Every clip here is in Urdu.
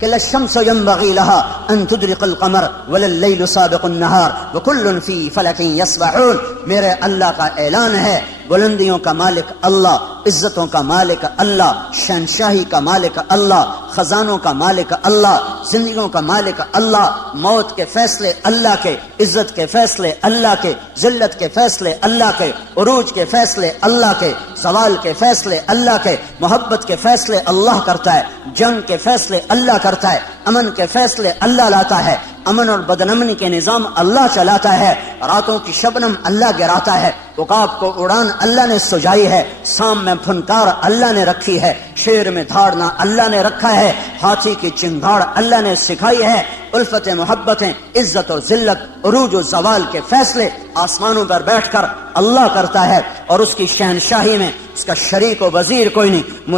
کہ للشمس ينبغي لها ان تدرك القمر ولا الليل سابق النهار وكل في فلك يسبحون. میرے اللہ کا اعلان ہے، بلندیوں کا مالک اللہ، عزتوں کا مالک اللہ، شہنشاہی کا مالک اللہ، خزانوں کا مالک اللہ، زندگیوں کا مالک اللہ، موت کے فیصلے اللہ کے، عزت کے فیصلے اللہ کے، ذلت کے فیصلے اللہ کے، عروج کے فیصلے اللہ کے، زوال کے فیصلے اللہ کے، محبت کے فیصلے اللہ کرتا ہے، جنگ کے فیصلے اللہ کرتا ہے، امن کے فیصلے اللہ لاتا ہے، امن اور بدنمنی کے نظام اللہ چلاتا ہے، راتوں کی شبنم اللہ گراتا ہے، عقاب کو اڑان اللہ نے سجائی ہے، سام میں پھنکار اللہ نے رکھی ہے، شیر میں دھاڑنا اللہ نے رکھا ہے، ہاتھی کی چنگھاڑ اللہ نے سکھائی ہے، الفت محبتیں، عزت و ذلت، عروج و زوال کے فیصلے آسمانوں پر بیٹھ کر اللہ کرتا ہے، اور اس کی شہنشاہی میں اس کا شریک و وزیر کوئی نہیں،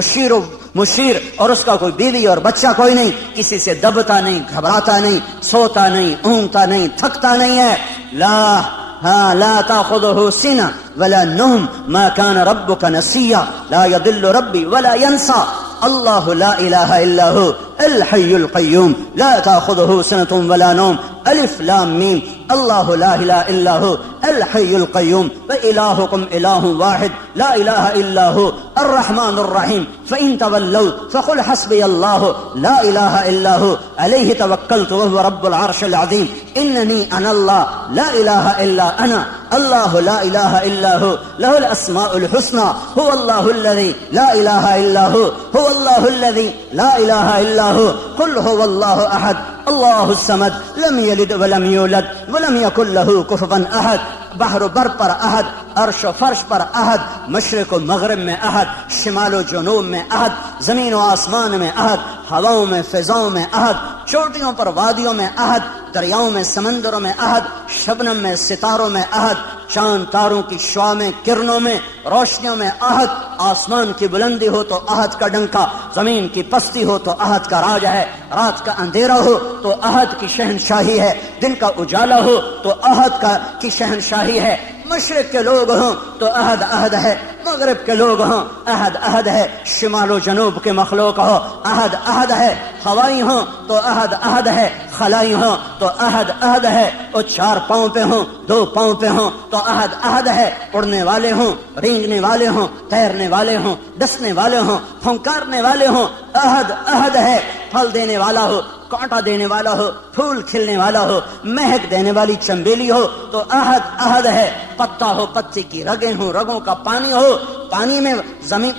مشیر اور اس کا کوئی بیوی اور بچہ کوئی نہیں، کسی سے دبتا نہیں، گھبراتا نہیں، سوتا نہیں، اونگتا نہیں، تھکتا نہیں ہے. لا تأخذه سنة ولا نوم ما كان ربك نسيا لا يضل ربي ولا ينسى. الله لا إله إلا هو الحي القيوم لا تأخذه سنة ولا نوم. ألف لام ميم. الله لا إله إلا هو الحي القيوم وإلهكم إله واحد لا إله إلا هو الرحمن الرحيم. فإن تولوا فقل حسبي الله لا إله إلا هو عليه توكلت وهو رب العرش العظيم. إنني أنا الله لا إله إلا أنا الله لا إله إلا هو له الأسماء الحسنى. هو الله الذي لا إله إلا هو الله الذي لا إله إلا هو. قل هو الله أحد الله الصمد لم يلد ولم يولد ولم يكن له كفوا أحد. بحر و بر پر احد، عرش و فرش پر احد، مشرق و مغرب میں احد، شمال و جنوب میں احد، زمین و آسمان میں احد، ہواؤں میں فضاؤں میں احد، چوٹیوں پر وادیوں میں احد، دریاؤں میں سمندروں میں احد، شبنم میں ستاروں میں احد، چاند تاروں کی شعاع میں کرنوں میں روشنیوں میں احد. آسمان کی بلندی ہو تو احد کا ڈنکا، زمین کی پستی ہو تو احد کا راج ہے، رات کا اندھیرا ہو تو احد کی شہنشاہی ہے، دن کا اجالا ہو تو احد کی شہنشاہی ہے. مشرق کے لوگ ہوں تو احد احد ہے، مغرب کے لوگ ہوں احد احد ہے، شمال و جنوب کے مخلوق ہو احد احد ہے، ہوائی ہوں تو احد احد ہے، خلائی ہوں تو احد احد ہے، اور 4 پاؤں پہ ہوں 2 پاؤں پہ ہوں تو احد احد ہے، اڑنے والے ہوں، رینگنے والے ہوں، تیرنے والے ہوں، ڈسنے والے ہوں، پھنکارنے والے ہوں، احد احد ہے. پھل دینے والا ہو، کانٹا دینے والا ہو، پھول کھلنے والا ہو، مہک دینے والی چنبیلی ہو تو احد احد ہے. پتا ہو، پتے کی رگیں ہوں، رگوں کا پانی ہو، پانی میں زمین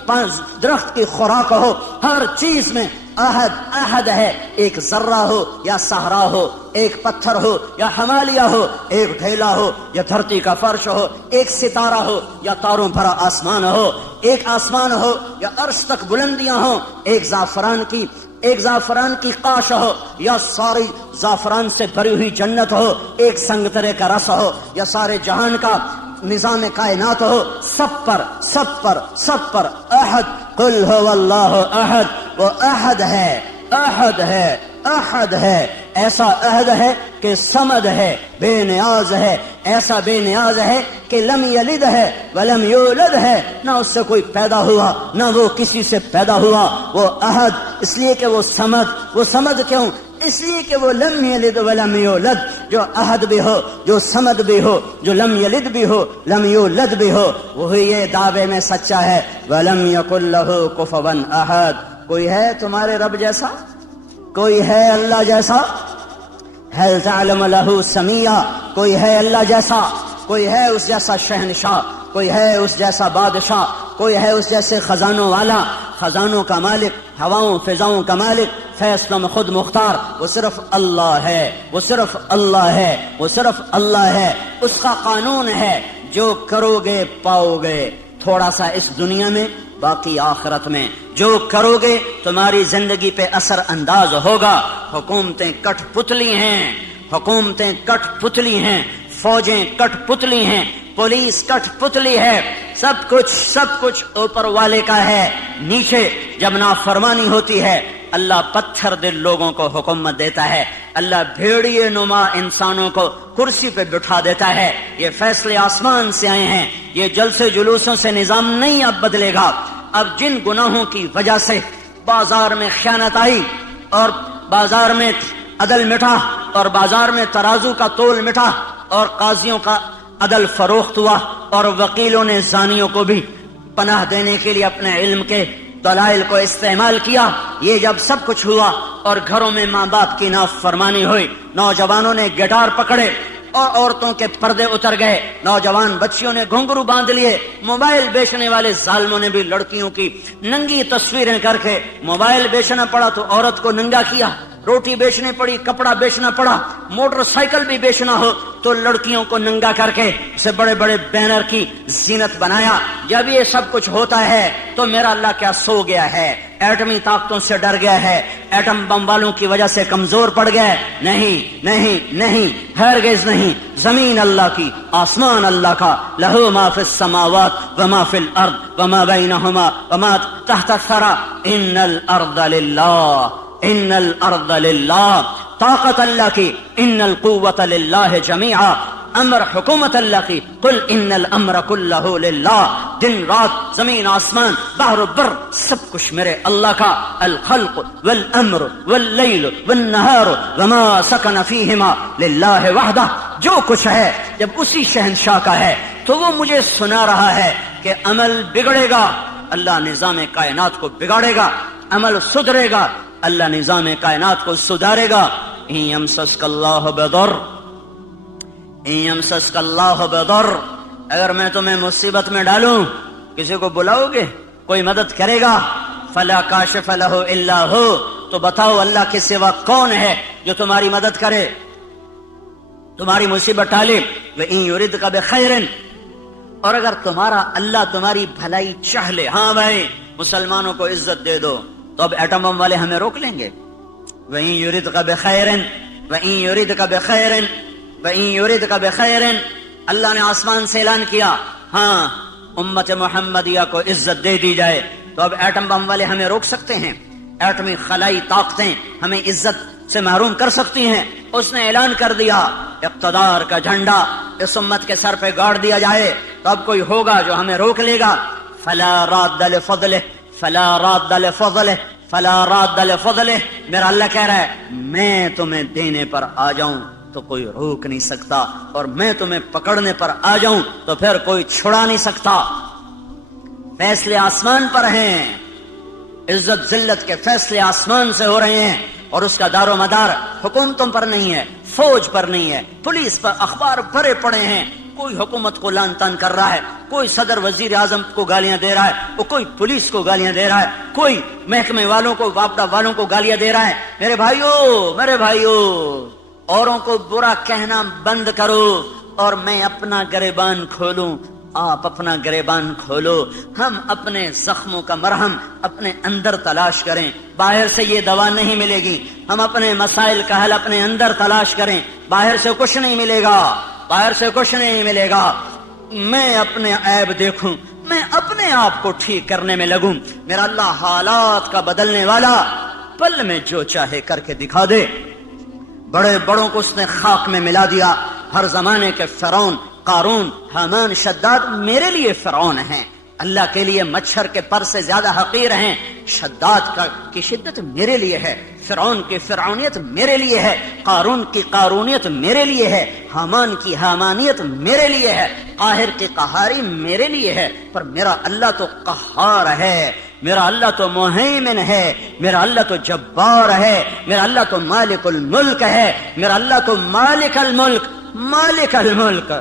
درخت کی خوراک ہو، ہر چیز میں احد احد ہے. ایک ذرہ ہو یا صحرا ہو، ایک پتھر ہو یا ہمالیہ ہو، ایک ڈھیلا ہو یا دھرتی کا فرش ہو، ایک ستارہ ہو یا تاروں بھرا آسمان ہو، ایک آسمان ہو یا عرش تک بلندیاں ہوں، ایک زعفران کی قاش ہو یا ساری زعفران سے بھری ہوئی جنت ہو، ایک سنگترے کا رس ہو یا سارے جہان کا نظام کائنات ہو، سب پر احد. قل هو اللہ احد. وہ احد ہے، ایسا احد ہے کہ صمد ہے، بے نیاز ہے، ایسا بے نیاز ہے کہ لم یلد ہے ولم یولد ہے، نہ اس سے کوئی پیدا ہوا نہ وہ کسی سے پیدا ہوا. وہ احد اس لیے کہ وہ صمد کیوں؟ اس لیے کہ وہ لم یلد ولم یولد، جو احد بھی ہو، جو صمد بھی ہو، جو لم یلد بھی ہو، لم یولد بھی ہو، وہی یہ دعوے میں سچا ہے. ولم یکن لہ کفوا احد. کوئی ہے تمہارے رب جیسا؟ کوئی ہے اللہ جیسا؟ هل تعلم له سمیہ. کوئی ہے اللہ جیسا؟ کوئی ہے اس جیسا شہنشاہ؟ کوئی ہے اس جیسا بادشاہ؟ کوئی ہے اس جیسے خزانوں والا، خزانوں کا مالک، ہواؤں فضاؤں کا مالک، فیصلوں میں خود مختار؟ وہ صرف اللہ ہے، وہ صرف اللہ ہے، وہ صرف اللہ ہے. اس کا قانون ہے، جو کرو گے پاؤ گے، تھوڑا سا اس دنیا میں، باقی آخرت میں. جو کرو گے تمہاری زندگی پہ اثر انداز ہوگا. حکومتیں کٹ پتلی ہیں، فوجیں کٹ پتلی ہیں، پولیس کٹ پتلی ہے، سب کچھ اوپر والے کا ہے. نیچے جب نافرمانی ہوتی ہے، اللہ پتھر دل لوگوں کو حکومت دیتا ہے، اللہ بھیڑیے نما انسانوں کو کرسی پہ بٹھا دیتا ہے. یہ فیصلے آسمان سے آئے ہیں، یہ جلسے جلوسوں سے نظام نہیں اب بدلے گا. اب جن گناہوں کی وجہ سے بازار میں خیانت آئی اور بازار میں عدل مٹا اور بازار میں ترازو کا تول مٹا اور قاضیوں کا عدل فروخت ہوا اور وکیلوں نے زانیوں کو بھی پناہ دینے کے لیے اپنے علم کے دلائل کو استعمال کیا. یہ جب سب کچھ ہوا اور گھروں میں ماں باپ کی نافرمانی ہوئی، نوجوانوں نے گٹار پکڑے اور عورتوں کے پردے اتر گئے، نوجوان بچیوں نے گھنگرو باندھ لیے، موبائل بیچنے والے ظالموں نے بھی لڑکیوں کی ننگی تصویریں کر کے، موبائل بیچنا پڑا تو عورت کو ننگا کیا، روٹی بیچنی پڑی، کپڑا بیچنا پڑا، موٹر سائیکل بھی بیچنا ہو تو لڑکیوں کو ننگا کر کے اسے بڑے بڑے بینر کی زینت بنایا. جب یہ سب کچھ ہوتا ہے تو میرا اللہ کیا سو گیا ہے؟ ایٹمی طاقتوں سے ڈر گیا ہے؟ ایٹم بم والوں کی وجہ سے کمزور پڑ گیا؟ نہیں نہیں نہیں، ہرگز نہیں. زمین اللہ کی، آسمان اللہ کا، لہو ما فی السماوات وما فی الارض وما بینہما وما تحت الثری، ان الارض للہ، ان الارض للہ. طاقت اللہ کی، ان القوت للہ جمیعا. امر حکومت اللہ کی، قل ان الامر کلہ للہ. دن رات، زمین آسمان، بحر و بر، سب کچھ میرے اللہ کا. الخلق والامر واللیل والنہار وما سکن فیہما للہ وحدہ. جو کچھ ہے جب اسی شہنشاہ کا ہے تو وہ مجھے سنا رہا ہے کہ عمل بگڑے گا، اللہ نظام کائنات کو بگاڑے گا، عمل سدھرے گا، اللہ نظام کائنات کو سدھارے گا. ان یمسسک اللہ بضر، ان یمسسک اللہ بضر، اگر میں تمہیں مصیبت میں ڈالوں کسی کو بلاؤ گے، کوئی مدد کرے گا؟ فلا کاشف لہ الا ہو، تو بتاؤ اللہ کے سوا کون ہے جو تمہاری مدد کرے، تمہاری مصیبت ٹالے. وَإِن يُرِدْكَ بِخَيْرٍ، اور اگر تمہارا اللہ تمہاری بھلائی چاہ لے، ہاں بھائی مسلمانوں کو عزت دے دو، تو اب ایٹم بم والے ہمیں روک لیں گے. وَإِن يُرِدْكَ بِخَيْرٍ وَإِن يُرِدْكَ بِخَيْرٍ وَإِن يُرِدْكَ بِخَيْرٍ. اللہ نے آسمان سے اعلان کیا، ہاں امت محمدیہ کو عزت دے دی جائے، تو اب ایٹم بم والے ہمیں روک سکتے ہیں؟ ایٹمی خلائی طاقتیں ہمیں عزت سے محروم کر سکتی ہیں؟ اس نے اعلان کر دیا، اقتدار کا جھنڈا اس امت کے سر پہ گاڑ دیا جائے تو اب کوئی ہوگا جو ہمیں روک لے گا؟ فلا راد لفضلہ، فلا راد لفضلہ، فلا راد لفضلہ. میرا اللہ کہہ رہا ہے میں تمہیں دینے پر آ جاؤں تو کوئی روک نہیں سکتا، اور میں تمہیں پکڑنے پر آ جاؤں تو پھر کوئی چھڑا نہیں سکتا. فیصلے آسمان پر ہیں، عزت ذلت کے فیصلے آسمان سے ہو رہے ہیں، اور اس کا دار و مدار حکومتوں پر نہیں ہے، فوج پر نہیں ہے، پولیس پر. اخبار بھرے پڑے ہیں، کوئی حکومت کو لان تان کر رہا ہے، کوئی صدر وزیر اعظم کو گالیاں دے رہا ہے، وہ کوئی پولیس کو گالیاں دے رہا ہے، کوئی محکمے والوں کو، واپڈا والوں کو گالیاں دے رہا ہے. میرے بھائیو، اوروں کو برا کہنا بند کرو اور میں اپنا گریبان کھولوں، آپ اپنا گریبان کھولو. ہم اپنے زخموں کا مرہم اپنے اندر تلاش کریں، باہر سے یہ دوا نہیں ملے گی. ہم اپنے مسائل کا حل اپنے اندر تلاش کریں، باہر سے کچھ نہیں ملے گا، باہر سے کچھ نہیں ملے گا. میں اپنے عیب دیکھوں، میں اپنے آپ کو ٹھیک کرنے میں لگوں. میرا اللہ حالات کا بدلنے والا، پل میں جو چاہے کر کے دکھا دے. بڑے بڑوں کو اس نے خاک میں ملا دیا. ہر زمانے کے فرعون، قارون، حامان، شداد میرے لیے فرعون ہیں، اللہ کے لیے مچھر کے پر سے زیادہ حقیر ہیں. شداد کی شدت میرے لیے ہے، فرعون کی فرعونیت میرے لیے ہے، قارون کی قارونیت میرے لیے ہے، حامان کی حامانیت میرے لیے ہے، قاہر کی قہاری میرے لیے ہے. پر میرا اللہ تو قہار ہے، میرا اللہ تو مہیمن ہے، میرا اللہ تو جبار ہے، میرا اللہ تو مالک الملک ہے، میرا اللہ تو مالک الملک، مالک الملک،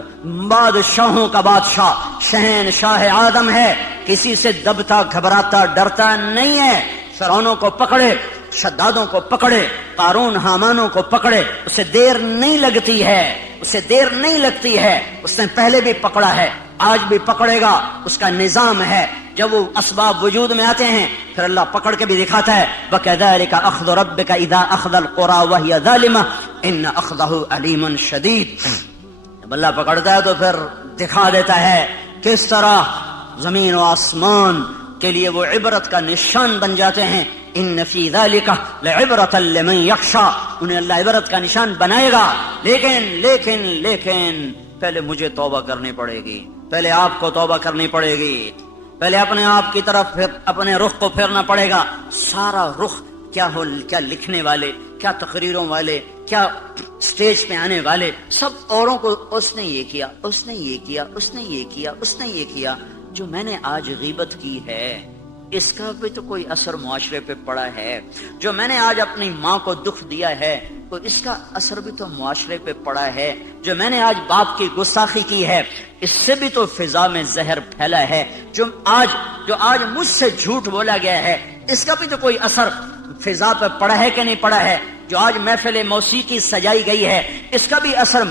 بادشاہوں کا بادشاہ، شہنشاہ آدم ہے. کسی سے دبتا گھبراتا ڈرتا نہیں ہے. فرعونوں کو پکڑے، شدادوں کو پکڑے، قارون حامانوں کو پکڑے، اسے دیر نہیں لگتی ہے، اسے دیر نہیں لگتی ہے. اس نے پہلے بھی پکڑا ہے، آج بھی پکڑے گا. اس کا نظام ہے. جب وہ اسباب وجود میں آتے ہیں پھر اللہ پکڑ کے بھی دکھاتا ہے. وَكَذَلِكَ أَخْذُ رَبِّكَ إِذَا أَخْذَ الْقُرَى وَهِيَ ظَالِمَةٌ إِنَّ أَخْذَهُ أَلِيمٌ شَدِيدٌ. جب اللہ پکڑتا ہے تو پھر دکھا دیتا ہے کس طرح زمین و آسمان کے لیے وہ عبرت کا نشان بن جاتے ہیں. ان فی ذلک لعبرۃ لمن یخشی، انہیں اللہ عبرت کا نشان بنائے گا. لیکن پہلے مجھے توبہ کرنی پڑے گی، پہلے آپ کو توبہ کرنی پڑے گی، پہلے اپنے آپ کی طرف اپنے رخ کو پھیرنا پڑے گا. سارا رخ کیا لکھنے والے، کیا تقریروں والے، کیا سٹیج پہ آنے والے، سب اوروں کو اس نے یہ کیا، اس نے یہ کیا، اس نے یہ کیا، اس نے یہ کیا۔ جو میں نے آج غیبت کی ہے اس کا بھی تو کوئی اثر معاشرے پہ پڑا ہے، جو میں نے آج اپنی ماں کو دکھ دیا ہے تو اس کا اثر بھی تو معاشرے پہ پڑا ہے، جو میں نے آج باپ کی گستاخی کی ہے اس سے بھی تو فضا میں زہر پھیلا ہے، جو آج مجھ سے جھوٹ بولا گیا ہے اس کا بھی تو کوئی اثر فضا پہ پڑا ہے کہ نہیں پڑا ہے، جو آج محفل موسیقی سجائی گئی ہے اس کا بھی اثر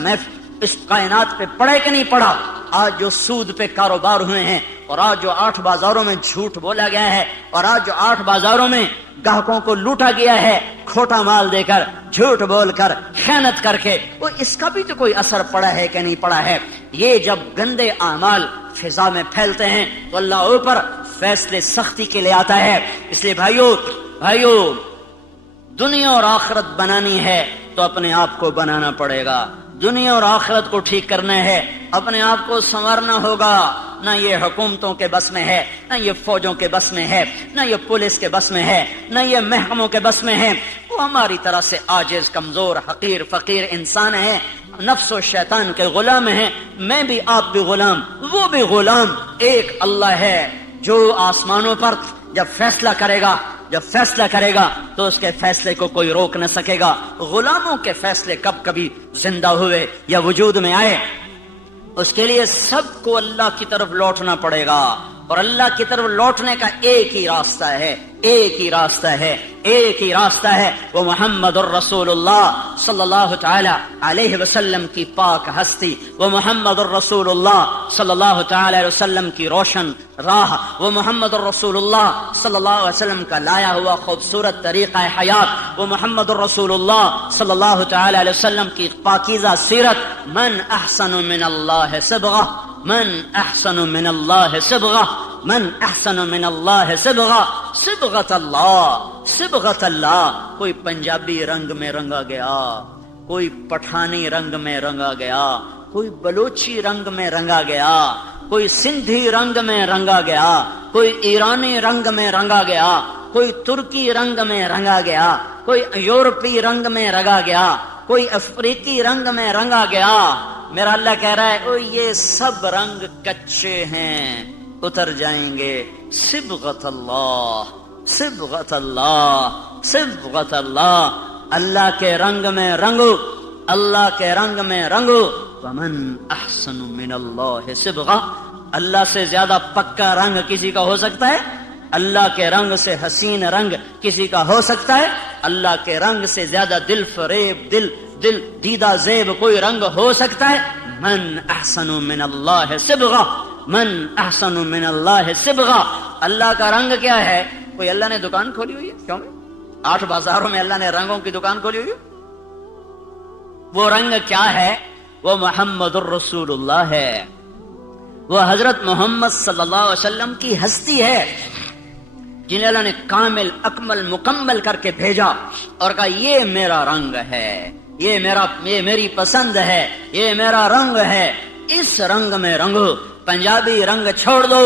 اس کائنات پہ پڑا ہے کہ نہیں پڑا۔ آج جو سود پہ کاروبار ہوئے ہیں اور آج جو 8 بازاروں میں جھوٹ بولا گیا ہے اور آج جو 8 بازاروں میں گاہکوں کو لوٹا گیا ہے کھوٹا مال دے کر، جھوٹ بول کر، خیانت کر کے، وہ اس کا بھی تو کوئی اثر پڑا ہے کہ نہیں پڑا ہے۔ یہ جب گندے اعمال فضا میں پھیلتے ہیں تو اللہ اوپر فیصلے سختی کے لیے آتا ہے۔ اس لیے بھائیو دنیا اور آخرت بنانی ہے تو اپنے آپ کو بنانا پڑے گا، دنیا اور آخرت کو ٹھیک کرنا ہے، اپنے آپ کو سنوارنا ہوگا۔ نہ یہ حکومتوں کے بس میں ہے، نہ یہ فوجوں کے بس میں ہے، نہ یہ پولیس کے بس میں ہے، نہ یہ محکموں کے بس میں ہے۔ وہ ہماری طرح سے عاجز، کمزور، حقیر، فقیر انسان ہے، نفس و شیطان کے غلام ہیں، میں بھی، آپ بھی غلام، وہ بھی غلام۔ ایک اللہ ہے جو آسمانوں پر جب فیصلہ کرے گا تو اس کے فیصلے کو کوئی روک نہ سکے گا۔ غلاموں کے فیصلے کبھی زندہ ہوئے یا وجود میں آئے، اس کے لیے سب کو اللہ کی طرف لوٹنا پڑے گا، اور اللہ کی طرف لوٹنے کا ایک ہی راستہ ہے، وہ محمد الرسول اللہ صلی اللہ تعالی علیہ وسلم کی پاک ہستی، وہ محمد الرسول اللہ صلی اللہ تعالی علیہ وسلم کی روشن راہ، وہ محمد الرسول اللہ صلی اللہ علیہ وسلم کا لایا ہوا خوبصورت طریقہ حیات، وہ محمد الرسول اللہ صلی اللہ تعالی علیہ وسلم کی پاکیزہ سیرت۔ من احسن من اللہ صبغہ، من احسن من اللہ صبغہ، من احسن من اللہ صبغہ، صبغۃ اللہ۔ کوئی پنجابی رنگ میں رنگا گیا، کوئی پٹھانی رنگ میں رنگا گیا، کوئی بلوچی رنگ میں رنگا گیا، کوئی سندھی رنگ میں رنگا گیا، کوئی ایرانی رنگ میں رنگا گیا، کوئی ترکی رنگ میں رنگا گیا، کوئی یورپی رنگ میں رنگا گیا، کوئی افریقی رنگ میں رنگا گیا۔ میرا اللہ کہہ رہا ہے او یہ سب رنگ کچے ہیں، اتر جائیں گے۔ صبغۃ اللہ، صبغۃ اللہ، صبغۃ اللہ۔ اللہ کے رنگ میں رنگو، اللہ کے رنگ میں رنگو۔ ومن احسن من اللہ صبغہ، اللہ سے زیادہ پکا رنگ کسی کا ہو سکتا ہے؟ اللہ کے رنگ سے حسین رنگ کسی کا ہو سکتا ہے؟ اللہ کے رنگ سے زیادہ دل فریب، دل دیدہ زیب کوئی رنگ ہو سکتا ہے؟ من احسن من اللہ صبغہ، من احسن من اللہ صبغہ۔ اللہ کا رنگ کیا ہے؟ کوئی اللہ نے دکان کھولی ہوئی ہے؟ کیوں؟ 8 بازاروں میں اللہ نے رنگوں کی دکان کھولی ہوئی ہے؟ وہ رنگ کیا ہے؟ وہ محمد الرسول اللہ ہے، وہ حضرت محمد صلی اللہ علیہ وسلم کی ہستی ہے جنہیں اللہ نے کامل، اکمل، مکمل کر کے بھیجا اور کہا یہ میرا رنگ ہے، یہ میری پسند ہے، یہ میرا رنگ ہے، اس رنگ میں رنگو۔ پنجابی رنگ چھوڑ دو،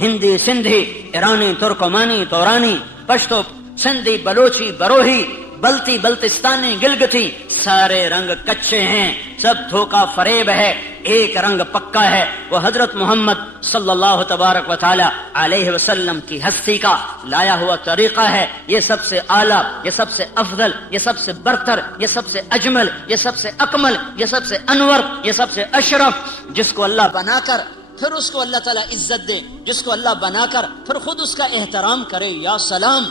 ہندی، سندھی، ایرانی، ترکمانی، تورانی، پشتو، سندھی، بلوچی، بروہی، بلتی، بلتستانی، گلگتی، سارے رنگ کچے ہیں، سب دھوکہ فریب ہے۔ ایک رنگ پکا ہے، وہ حضرت محمد صلی اللہ تبارک و تعالی علیہ وسلم کی ہستی کا لایا ہوا طریقہ ہے۔ یہ سب سے اعلیٰ، یہ سب سے افضل، یہ سب سے برتر، یہ سب سے اجمل، یہ سب سے اکمل، یہ سب سے انور، یہ سب سے اشرف، جس کو اللہ بنا کر پھر اس کو اللہ تعالیٰ عزت دے، جس کو اللہ بنا کر پھر خود اس کا احترام کرے۔ یا سلام،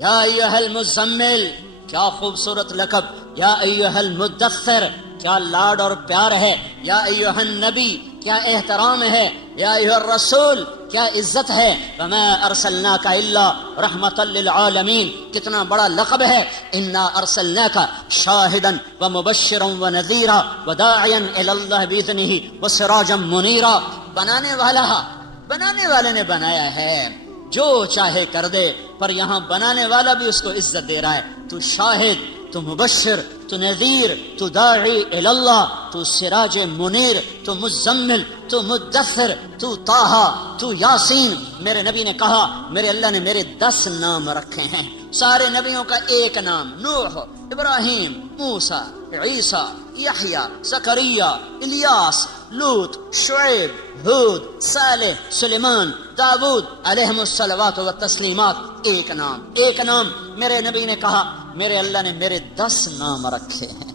یا ایھا المزمل، کیا خوبصورت لقب، یا ایھا المدثر، کیا لاڈ اور پیار ہے، یا ایھا النبی، کیا احترام ہے، یا ایھا الرسول، کیا عزت ہے۔ وما ارسلناک الا رحمۃ للعالمین، کتنا بڑا لقب ہے۔ انا ارسلناک شاہدا ومبشرا ونذیرا وداعیا الی اللہ باذنہ وسراجا منیرا۔ بنانے والے نے بنایا ہے، جو چاہے کر دے، پر یہاں بنانے والا بھی اس کو عزت دے رہا ہے۔ تو شاہد، تو مبشر، تو نذیر، تو داعی الی اللہ، تو سراج منیر، تو مزمل، تو مدثر، تو طٰہٰ، تو یاسین۔ میرے نبی نے کہا میرے اللہ نے میرے 10 نام رکھے ہیں، سارے نبیوں کا ایک نام، نوح، ابراہیم، موسیٰ، عیسیٰ، یحییٰ، زکریا، الیاس، لوط، شعیب، ہود، صالح، سلیمان، داؤد علیہم الصلوات والتسلیمات، ایک نام، ایک نام۔ میرے نبی نے کہا میرے اللہ نے میرے 10 نام رکھے ہیں۔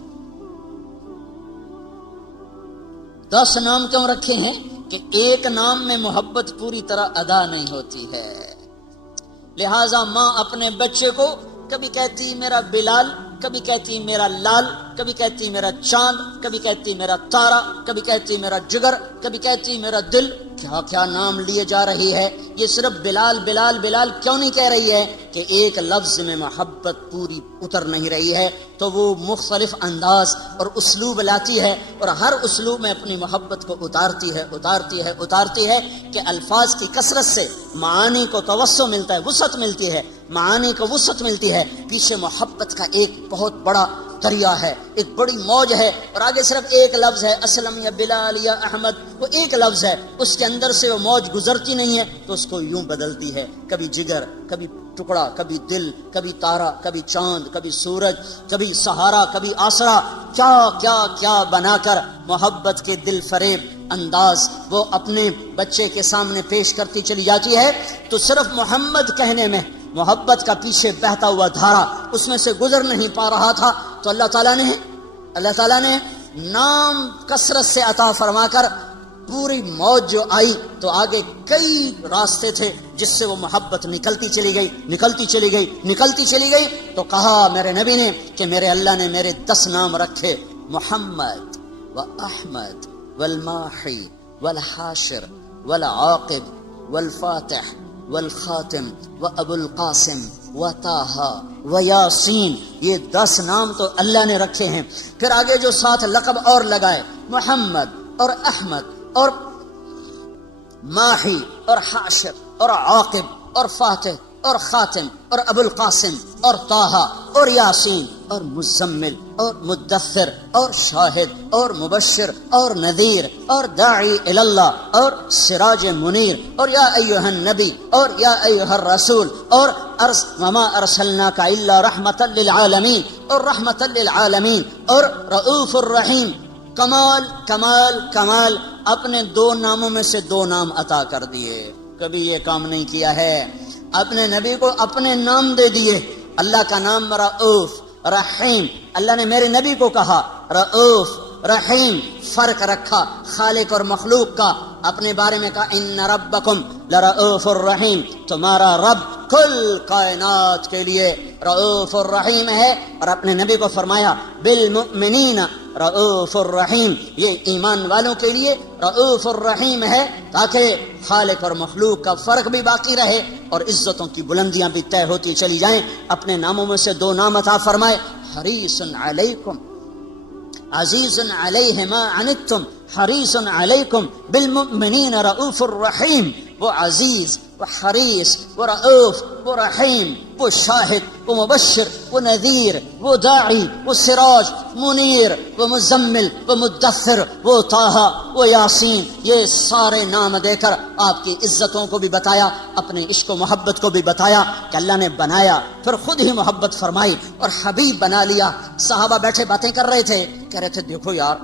10 نام کیوں رکھے ہیں؟ کہ ایک نام میں محبت پوری طرح ادا نہیں ہوتی ہے، لہذا ماں اپنے بچے کو کبھی کہتی میرا بلال، کبھی کہتی میرا لال، کبھی کہتی میرا چاند، کبھی کہتی میرا تارا، کبھی کہتی میرا جگر، کبھی کہتی میرا دل، کیا کیا نام لیے جا رہی ہے۔ یہ صرف بلال بلال بلال کیوں نہیں کہہ رہی ہے؟ کہ ایک لفظ میں محبت پوری اتر نہیں رہی ہے، تو وہ مختلف انداز اور اسلوب لاتی ہے، اور ہر اسلوب میں اپنی محبت کو اتارتی ہے اتارتی ہے اتارتی ہے، کہ الفاظ کی کثرت سے معانی کو توسع ملتا ہے، وسعت ملتی ہے، معانی کو وسعت ملتی ہے، پیچھے محبت کا ایک بہت بڑا دریا ہے، ایک بڑی موج ہے، اور آگے صرف ایک لفظ ہے، اسلم یا بلال یا احمد، وہ ایک لفظ ہے، اس کے اندر سے وہ موج گزرتی نہیں ہے، تو اس کو یوں بدلتی ہے، کبھی جگر، کبھی ٹکڑا، کبھی دل، کبھی تارا، کبھی چاند، کبھی سورج، کبھی سہارا، کبھی آسرا، کیا کیا کیا بنا کر محبت کے دل فریب انداز وہ اپنے بچے کے سامنے پیش کرتی چلی جاتی ہے۔ تو صرف محمد کہنے میں محبت کا پیچھے بہتا ہوا دھارا اس میں سے گزر نہیں پا رہا تھا، تو اللہ تعالیٰ نے نام کثرت سے عطا فرما کر پوری موج جو آئی، تو آگے کئی راستے تھے جس سے وہ محبت نکلتی چلی گئی، تو کہا میرے نبی نے کہ میرے اللہ نے میرے 10 نام رکھے، محمد و احمد والماحی والحاشر والعاقب والفاتح والخاتم و ابو القاسم و طٰہٰ و یاسین، یہ 10 نام تو اللہ نے رکھے ہیں۔ پھر آگے جو 7 لقب اور لگائے، محمد اور احمد اور ماحی اور حاشر اور عاقب اور فاتح اور خاتم اور ابو القاسم اور طٰہٰ اور یاسین اور مزمل اور مدثر اور شاہد اور مبشر اور نذیر اور داعی اللہ اور سراج منیر اور یا ایھا النبی اور یا ایھا الرسول اور وما ارسلناک الا رحمۃ للعالمین اور رحمۃ للعالمین اور رؤوف الرحیم۔ کمال کمال کمال، اپنے 2 ناموں میں سے 2 نام عطا کر دیے، کبھی یہ کام نہیں کیا ہے، اپنے نبی کو اپنے نام دے دیے۔ اللہ کا نام رؤوف رحیم، اللہ نے میرے نبی کو کہا رؤوف رحیم، فرق رکھا خالق اور مخلوق کا، اپنے بارے میں کہا ان ربکم لرؤوف الرحیم، تمہارا رب کل کائنات کے لیے رؤوف الرحیم ہے، اور اپنے نبی کو فرمایا بالمؤمنین رؤوف الرحیم، یہ ایمان والوں کے لیے رؤوف الرحیم ہے، تاکہ خالق اور مخلوق کا فرق بھی باقی رہے اور عزتوں کی بلندیاں بھی طے ہوتی چلی جائیں۔ اپنے ناموں میں سے 2 نام عطا فرمائے، حریص علیکم عزیز علیہ ما عنتم حریص علیکم بالمؤمنین رؤوف الرحیم، وہ عزیز، وہ حریص، وہ رؤوف، وہ رحیم، وہ شاہد، وہ مبشر، وہ نذیر، وہ داعی، وہ سراج منیر، وہ مزمل، وہ مدثر، وہ طٰہٰ، وہ یاسین، یہ سارے نام دے کر آپ کی عزتوں کو بھی بتایا، اپنے عشق و محبت کو بھی بتایا کہ اللہ نے بنایا، پھر خود ہی محبت فرمائی اور حبیب بنا لیا۔ صحابہ بیٹھے باتیں کر رہے تھے، کہہ رہے تھے دیکھو یار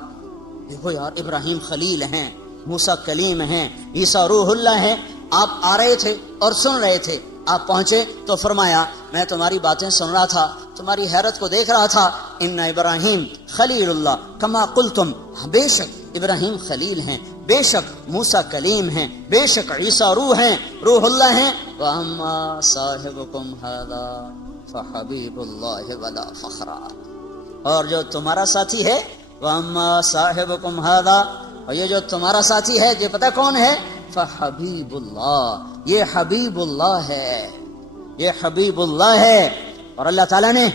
ابراہیم خلیل ہیں، موسیٰ کلیم ہیں، عیسیٰ روح اللہ ہیں۔ آپ آ رہے تھے اور سن رہے تھے، آپ پہنچے تو فرمایا میں تمہاری باتیں سن رہا تھا، تمہاری حیرت کو دیکھ رہا تھا، ان ابراہیم خلیل اللہ کما قلتم، بے شک ابراہیم خلیل ہیں، بے شک موسیٰ کلیم ہیں، بے شک عیسیٰ روح اللہ ہیں، واما صاحبکم ھذا فحبیب اللہ ولا فخرا، اور جو تمہارا ساتھی ہے، واما صاحبکم ھذا، اور یہ جو تمہارا ساتھی ہے یہ پتہ کون ہے؟ فحبیب اللہ، یہ حبیب اللہ ہے، یہ حبیب اللہ ہے۔ اور اللہ تعالیٰ نے،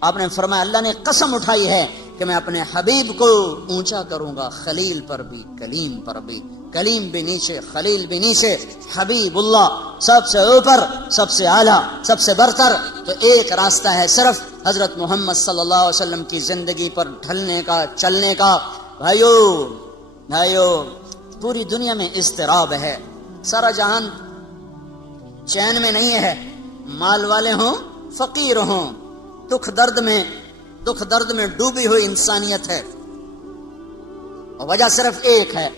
آپ نے فرمایا اللہ نے قسم اٹھائی ہے کہ میں اپنے حبیب کو اونچا کروں گا، خلیل پر بھی کلیم پر بھی، کلیم بھی نیچے خلیل بھی نیچے، حبیب اللہ سب سے اوپر، سب سے اعلیٰ، سب سے برتر۔ تو ایک راستہ ہے صرف حضرت محمد صلی اللہ علیہ وسلم کی زندگی پر ڈھلنے کا، چلنے کا۔ بھائیو پوری دنیا میں اضطراب ہے، سارا جہان چین میں نہیں ہے، مال والے ہوں فقیر ہوں، دکھ درد میں ڈوبی ہوئی انسانیت ہے، اور وجہ صرف ایک ہے،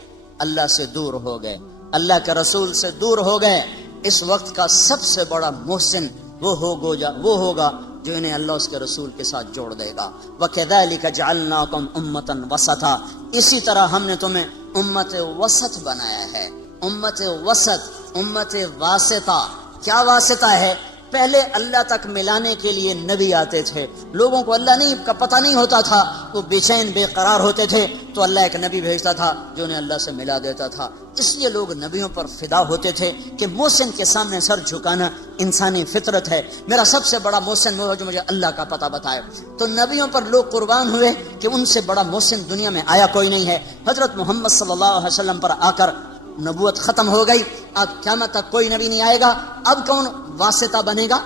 اللہ سے دور ہو گئے، اللہ کے رسول سے دور ہو گئے۔ اس وقت کا سب سے بڑا محسن وہ ہوگا جو انہیں اللہ اس کے رسول کے ساتھ جوڑ دے گا۔ وَكَذَلِكَ جَعَلْنَاكُمْ أُمَّةً وَسَطًا، اسی طرح ہم نے تمہیں امت وسط بنایا ہے۔ امت وسط، امت واسطہ، کیا واسطہ ہے؟ پہلے اللہ تک ملانے کے لیے نبی آتے تھے، لوگوں کو اللہ کا پتہ نہیں ہوتا تھا، وہ بے چین بے قرار ہوتے تھے، تو اللہ ایک نبی بھیجتا تھا جو انہیں اللہ سے ملا دیتا تھا۔ اس لیے لوگ نبیوں پر فدا ہوتے تھے کہ محسن کے سامنے سر جھکانا انسانی فطرت ہے، میرا سب سے بڑا محسن وہ ہے جو مجھے اللہ کا پتہ بتائے۔ تو نبیوں پر لوگ قربان ہوئے کہ ان سے بڑا محسن دنیا میں آیا کوئی نہیں ہے۔ حضرت محمد صلی اللہ علیہ وسلم پر آ کر نبوت ختم ہو گئی، اب قیامت تک کوئی نبی نہیں آئے گا۔ اب کون واسطہ بنے گا؟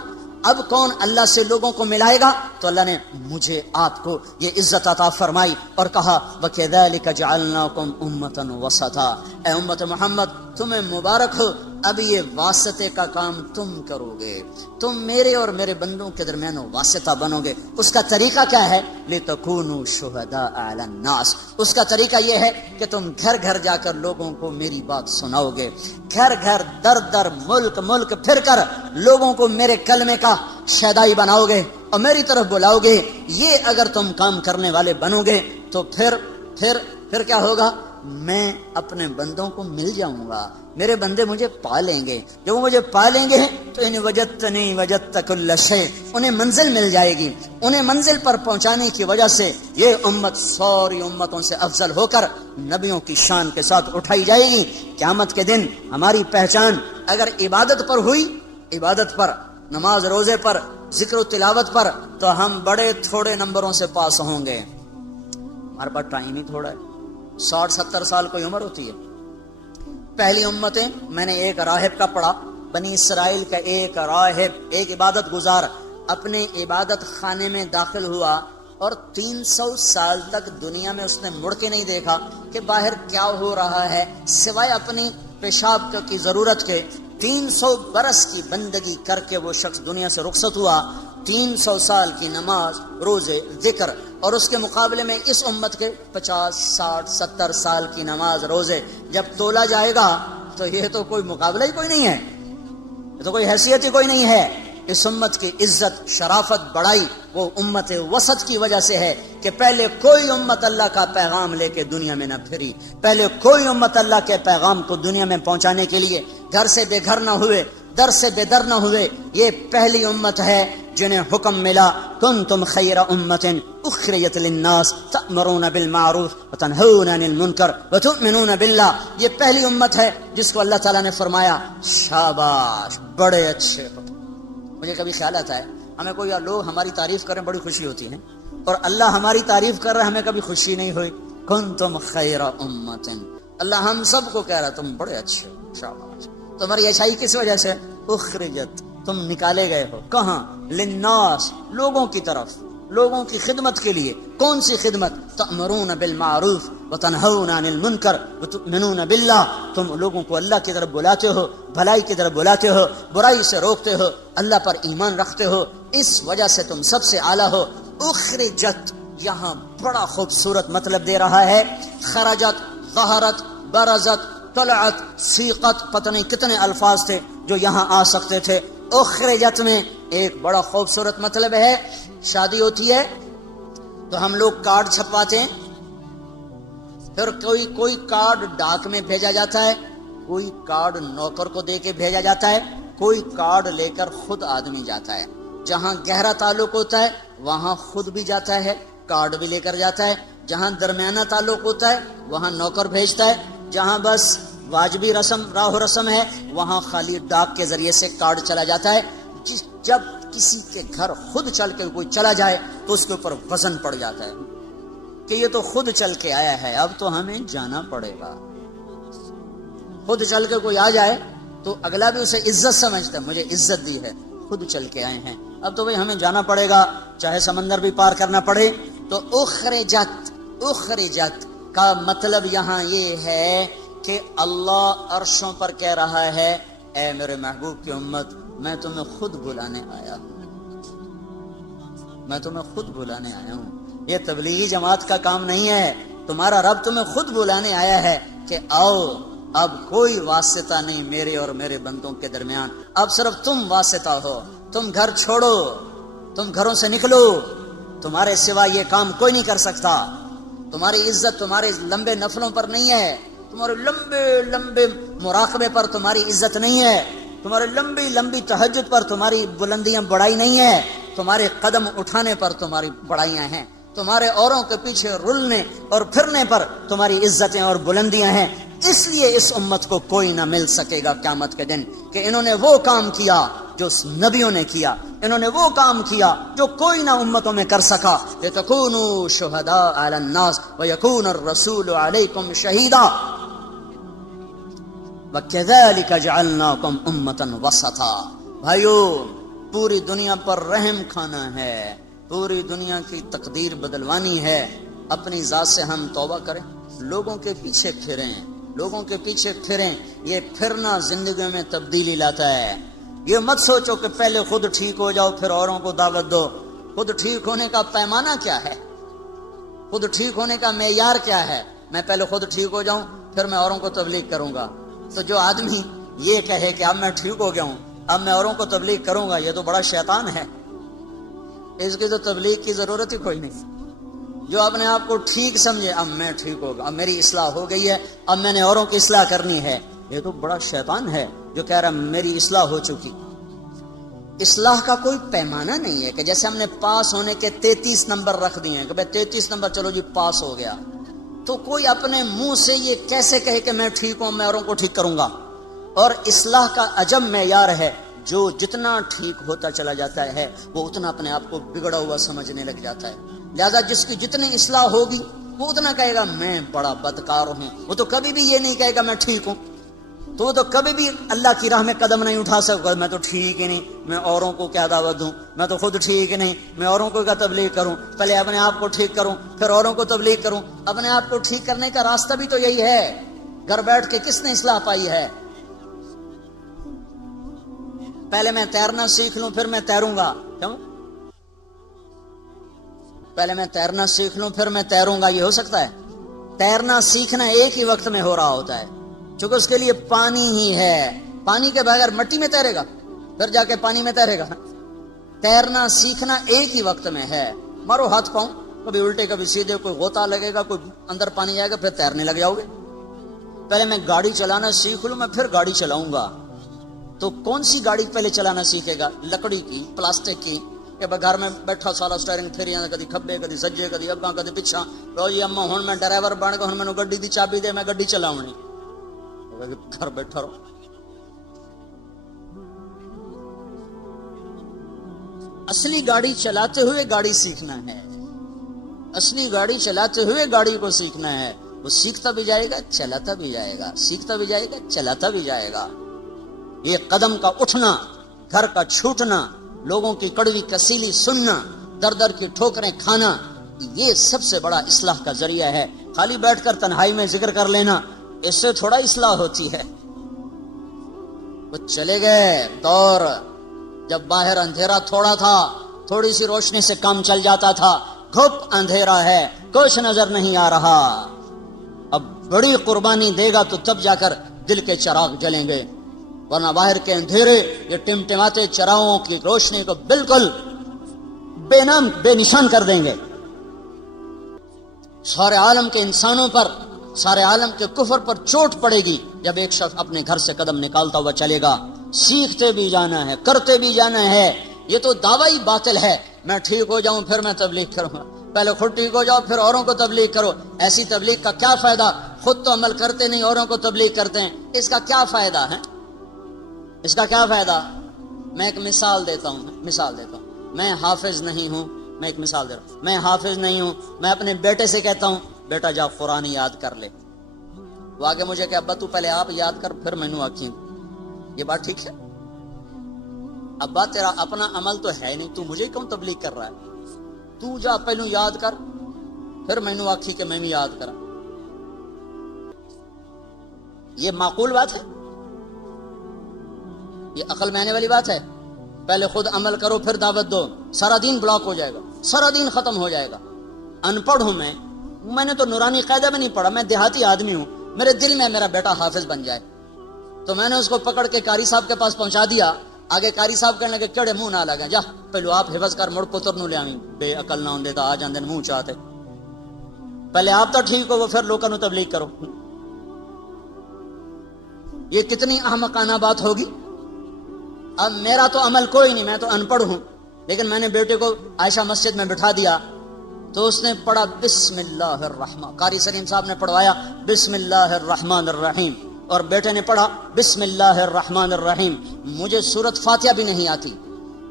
اب کون اللہ سے لوگوں کو ملائے گا؟ تو اللہ نے مجھے آپ کو یہ عزت عطا فرمائی اور کہا وَكَذَلِكَ جَعَلْنَاكُمْ أُمَّةً وَسَطًا، اے امت محمد تمہیں مبارک ہو، اب یہ واسطے کا کام تم کرو گے، تم میرے اور میرے بندوں کے درمیان واسطہ بنو گے۔ اس کا طریقہ کیا ہے؟ لِتَكُونُوا شُهَدَاءَ عَلَى النَّاسِ، اس کا طریقہ یہ ہے کہ تم گھر گھر جا کر لوگوں کو میری بات سناؤ گے، گھر گھر در در ملک پھر کر لوگوں کو میرے کلمے کا شیدائی بناؤ گے اور میری طرف بلاؤ گے۔ یہ اگر تم کام کرنے والے بنو گے تو پھر کیا ہوگا؟ میں اپنے بندوں کو مل جاؤں گا، میرے بندے مجھے پا لیں گے، جب وہ مجھے پا لیں گے تو ان وجدتنی وجدت کل شیء، انہیں منزل مل جائے گی، انہیں منزل پر پہنچانے کی وجہ سے یہ امت ساری امتوں سے افضل ہو کر نبیوں کی شان کے ساتھ اٹھائی جائے گی۔ قیامت کے دن ہماری پہچان اگر عبادت پر ہوئی، عبادت پر، نماز روزے پر، ذکر و تلاوت پر، تو ہم بڑے تھوڑے نمبروں سے پاس ہوں گے۔ ہمارے پاس ٹائم ہی تھوڑا ہے، 60-70 سال کوئی عمر ہوتی ہے۔ پہلی امتیں، میں نے ایک راہب کا پڑھا، بنی اسرائیل کا ایک راہب، ایک عبادت گزار اپنے عبادت خانے میں داخل ہوا اور 300 سال تک دنیا میں اس نے مڑ کے نہیں دیکھا کہ باہر کیا ہو رہا ہے، سوائے اپنی پیشاب کی ضرورت کے۔ 300 برس کی بندگی کر کے وہ شخص دنیا سے رخصت ہوا، 300 سال کی نماز، روزے، ذکر، اور اس کے مقابلے میں اس امت کے 50 60 70 سال کی نماز، روزے جب تولا جائے گا تو یہ تو کوئی مقابلہ ہی کوئی نہیں ہے، یہ تو کوئی حیثیت ہی کوئی نہیں ہے۔ اس امت کی عزت، شرافت، بڑائی وہ امت وسط کی وجہ سے ہے کہ پہلے کوئی امت اللہ کا پیغام لے کے دنیا میں نہ پھری، پہلے کوئی امت اللہ کے پیغام کو دنیا میں پہنچانے کے لیے گھر سے بے گھر نہ ہوئے، در سے بے در نہ ہوئے۔ یہ پہلی امت ہے جنہیں حکم ملا کنتم خیر امت اخرجت للناس تأمرون بالمعروف وتنہون عن المنکر وتؤمنون باللہ۔ یہ پہلی امت ہے جس کو اللہ تعالیٰ نے فرمایا شاباش، بڑے اچھے ہو۔ مجھے کبھی خیال آتا ہے ہمیں کوئی لوگ ہماری تعریف کریں بڑی خوشی ہوتی ہے، اور اللہ ہماری تعریف کر رہا ہے ہمیں کبھی خوشی نہیں ہوئی۔ کنتم خیر امت، اللہ ہم سب کو کہہ رہا تم بڑے اچھے ہو، شاباش۔ تمہاری اچھائی کس وجہ سے؟ اخرجت، تم نکالے گئے ہو، کہاں؟ للناس، لوگوں کی طرف، لوگوں کی خدمت کے لیے۔ کون سی خدمت؟ تأمرون بالمعروف وتنہون عن المنکر وتؤمنون باللہ، تم لوگوں کو اللہ کی طرف بلاتے ہو، بھلائی کی طرف بلاتے ہو، برائی سے روکتے ہو، اللہ پر ایمان رکھتے ہو، اس وجہ سے تم سب سے اعلیٰ ہو۔ اخرجت یہاں بڑا خوبصورت مطلب دے رہا ہے، خرجت، ظہرت، برزت، طلعت، سیقت، پتہ نہیں کتنے الفاظ تھے جو یہاں آ سکتے تھے۔ اخرجت میں ایک بڑا خوبصورت مطلب ہے، شادی ہوتی ہے تو ہم لوگ کارڈ چھپواتے ہیں، پھر کوئی کارڈ ڈاک میں بھیجا جاتا ہے، کوئی کارڈ نوکر کو دے کے بھیجا جاتا ہے، کوئی کارڈ لے کر خود آدمی جاتا ہے۔ جہاں گہرا تعلق ہوتا ہے وہاں خود بھی جاتا ہے، کارڈ بھی لے کر جاتا ہے۔ جہاں درمیانہ تعلق ہوتا ہے وہاں نوکر بھیجتا ہے۔ جہاں بس واجبی راہ و رسم ہے وہاں خالی ڈاک کے ذریعے سے کارڈ چلا جاتا ہے۔ جب کسی کے گھر خود چل کے کوئی چلا جائے تو اس کے اوپر وزن پڑ جاتا ہے کہ یہ تو خود چل کے آیا ہے، اب تو ہمیں جانا پڑے گا۔ خود چل کے کوئی آ جائے تو اگلا بھی اسے عزت سمجھتا ہے، مجھے عزت دی ہے، خود چل کے آئے ہیں، اب تو بھئی ہمیں جانا پڑے گا، چاہے سمندر بھی پار کرنا پڑے۔ تو اخرجت کا مطلب یہاں یہ ہے کہ اللہ عرشوں پر کہہ رہا ہے اے میرے محبوب کی امت، میں تمہیں خود بلانے آیا ہوں، میں تمہیں خود بلانے آیا ہوں. یہ تبلیغی جماعت کا کام نہیں ہے. تمہارا رب تمہیں خود بلانے آیا ہے کہ آؤ، اب کوئی واسطہ نہیں میرے اور میرے بندوں کے درمیان. اب صرف تم واسطہ ہو. تم گھر چھوڑو، تم گھروں سے نکلو. تمہارے سوا یہ کام کوئی نہیں کر سکتا. تمہاری عزت تمہارے لمبے نفلوں پر نہیں ہے، تمہارے لمبے لمبے مراقبے پر تمہاری عزت نہیں ہے، تمہارے لمبی لمبی تہجد پر تمہاری بلندیاں بڑائی نہیں ہے، تمہارے قدم اٹھانے پر تمہاری بڑائیاں ہیں، تمہارے اوروں کے پیچھے رلنے اور پھرنے پر تمہاری عزتیں اور بلندیاں ہیں. اس لیے اس امت کو کوئی نہ مل سکے گا قیامت کے دن کہ انہوں نے وہ کام کیا جو نبیوں نے کیا، انہوں نے وہ کام کیا جو کوئی نہ امتوں میں کر سکا. لِتَكُونُوا شُهَدَاءَ عَلَى النَّاسِ وَيَكُونَ الرَّسُولُ عَلَيْكُمْ شَهِيدًا وَكَذَلِكَ جَعَلْنَاكُمْ أُمَّةً وَسَطًا. بھائیو، پوری دنیا پر رحم کھانا ہے، پوری دنیا کی تقدیر بدلوانی ہے. اپنی ذات سے ہم توبہ کریں، لوگوں کے پیچھے پھریں، لوگوں کے پیچھے پھریں. یہ پھرنا زندگی میں تبدیلی لاتا ہے. یہ مت سوچو کہ پہلے خود ٹھیک ہو جاؤ پھر اوروں کو دعوت دو. خود ٹھیک ہونے کا پیمانہ کیا ہے؟ خود ٹھیک ہونے کا معیار کیا ہے؟ میں پہلے خود ٹھیک ہو جاؤں پھر میں اوروں کو تبلیغ کروں گا. تو جو آدمی یہ کہے کہ اب میں ٹھیک ہو گیا ہوں، اب میں اوروں کو تبلیغ کروں گا، یہ تو بڑا شیطان ہے. اس کی تو تبلیغ کی ضرورت ہی کوئی نہیں. جو اپنے آپ کو ٹھیک سمجھے، اب میں ٹھیک ہوگا، اب میری اصلاح ہو گئی ہے، اب میں نے اوروں کی اصلاح کرنی ہے، یہ تو بڑا شیطان ہے جو کہہ رہا میری اصلاح ہو چکی. اصلاح کا کوئی پیمانہ نہیں ہے کہ جیسے ہم نے پاس ہونے کے 33 نمبر رکھ دیے ہیں کہ بھائی 33 نمبر چلو جی پاس ہو گیا. تو کوئی اپنے منہ سے یہ کیسے کہے کہ میں ٹھیک ہوں، میں اوروں کو ٹھیک کروں گا. اور اصلاح کا عجب معیار ہے، جو جتنا ٹھیک ہوتا چلا جاتا ہے وہ اتنا اپنے آپ کو بگڑا ہوا سمجھنے لگ جاتا ہے. لہذا جس کی جتنی اصلاح ہوگی وہ اتنا کہے گا میں بڑا بدکار ہوں. وہ تو کبھی بھی یہ نہیں کہے گا میں ٹھیک ہوں. تو وہ تو کبھی بھی اللہ کی راہ میں قدم نہیں اٹھا سکتا. میں تو ٹھیک ہی نہیں، میں اوروں کو کیا دعوت دوں، میں تو خود ٹھیک نہیں، میں اوروں کو کیا تبلیغ کروں. پہلے اپنے آپ کو ٹھیک کروں پھر اوروں کو تبلیغ کروں. اپنے آپ کو ٹھیک کرنے کا راستہ بھی تو یہی ہے. گھر بیٹھ کے کس نے اصلاح پائی ہے؟ پہلے میں تیرنا سیکھ لوں پھر میں تیروں گا. کیوں؟ پہلے میں تیرنا سیکھ لوں پھر میں تیروں گا، یہ ہو سکتا ہے؟ تیرنا سیکھنا ایک ہی وقت میں ہو رہا ہوتا ہے، چونکہ اس کے لیے پانی ہی ہے. پانی کے بغیر مٹی میں تیرے گا پھر جا کے پانی میں تیرے گا. تیرنا سیکھنا ایک ہی وقت میں ہے. مارو ہاتھ پاؤں، کبھی الٹے کبھی سیدھے، کوئی غوطہ لگے گا، کوئی اندر پانی آئے گا، پھر تیرنے لگ جاؤ گے. پہلے میں گاڑی چلانا سیکھ لوں، میں پھر گاڑی چلاؤں گا. تو کون سی گاڑی پہلے چلانا سیکھے گا؟ لکڑی کی، پلاسٹک کی، کہ گھر میں بیٹھا سارا سٹیئرنگ پھر کدی کھبے کدی سجے کدی اگاں کدی پچھا. لو جی اما ہن میں ڈرائیور بن کے ہن مینوں گڈی دی چابی دے، میں گڈی چلاونی. گھر بیٹھا رہو. اصلی گاڑی چلاتے ہوئے گاڑی سیکھنا ہے. اصلی گاڑی چلاتے ہوئے گاڑی کو سیکھنا ہے. وہ سیکھتا بھی جائے گا چلاتا بھی جائے گا، سیکھتا بھی جائے گا چلاتا بھی جائے گا. یہ قدم کا اٹھنا، گھر کا چھوٹنا، لوگوں کی کڑوی کسیلی سننا، در در کی ٹھوکریں کھانا، یہ سب سے بڑا اصلاح کا ذریعہ ہے. خالی بیٹھ کر تنہائی میں ذکر کر لینا، اس سے تھوڑا اصلاح ہوتی ہے. وہ چلے گئے دور جب باہر اندھیرا تھوڑا تھا، تھوڑی سی روشنی سے کام چل جاتا تھا. گھپ اندھیرا ہے، کچھ نظر نہیں آ رہا. اب بڑی قربانی دے گا تو تب جا کر دل کے چراغ جلیں گے، ورنہ باہر کے اندھیرے یہ ٹمٹماتے چراغوں کی روشنی کو بالکل بے نام بے نشان کر دیں گے. سارے عالم کے انسانوں پر، سارے عالم کے کفر پر چوٹ پڑے گی جب ایک شخص اپنے گھر سے قدم نکالتا ہوا چلے گا. سیکھتے بھی جانا ہے، کرتے بھی جانا ہے. یہ تو دعویٰ ہی باطل ہے. میں ٹھیک ہو جاؤں پھر میں تبلیغ کروں گا. پہلے خود ٹھیک ہو جاؤ پھر اوروں کو تبلیغ کرو. ایسی تبلیغ کا کیا فائدہ؟ خود تو عمل کرتے نہیں، اوروں کو تبلیغ کرتے ہیں. اس کا کیا فائدہ ہے؟ اس کا کیا فائدہ؟ میں ایک مثال دیتا ہوں. میں حافظ نہیں ہوں. میں ایک مثال دے رہا ہوں. میں حافظ نہیں ہوں. میں اپنے بیٹے سے کہتا ہوں بیٹا جا قرآن یاد کر لے. وہ آگے مجھے کہ ابا تو پہلے آپ یاد کر پھر مینوں آکھیں. یہ بات ٹھیک ہے؟ ابا تیرا اپنا عمل تو ہے نہیں، تو مجھے کیوں تبلیغ کر رہا ہے؟ تو جا پہلو یاد کر پھر مینوں آکھی کہ میں بھی یاد کرا. یہ معقول بات ہے؟ یہ عقل میں آنے والی بات ہے؟ پہلے خود عمل کرو پھر دعوت دو، سارا دین بلاک ہو جائے گا. سارا دین ختم ہو جائے گا. ان پڑھ ہوں میں نے تو نورانی قاعدہ میں نہیں پڑھا, میں دیہاتی آدمی ہوں, میرے دل میں میرا بیٹا حافظ بن جائے. تو میں نے اس کو پکڑ کے قاری صاحب کے پاس پہنچا دیا. آگے قاری صاحب کہنے لگے کیڑے منہ نہ لگا, جا پہلو آپ حفظ کر مڑ پتر نو لیا, بے عقل نہ ہوندے تا آ جاندے منہ چاہتے, پہلے آپ تو ٹھیک ہو, وہ پھر لوگوں کو تبلیغ کرو. یہ کتنی احمقانہ بات ہوگی. اب میرا تو عمل کوئی نہیں, میں تو ان پڑھ ہوں, لیکن میں نے بیٹے کو عائشہ مسجد میں بٹھا دیا تو اس نے پڑھا بسم اللہ الرحمن, قاری سلیم صاحب نے پڑھوایا بسم اللہ الرحمن الرحیم, اور بیٹے نے پڑھا بسم اللہ الرحمن الرحیم. مجھے سورت فاتحہ بھی نہیں آتی,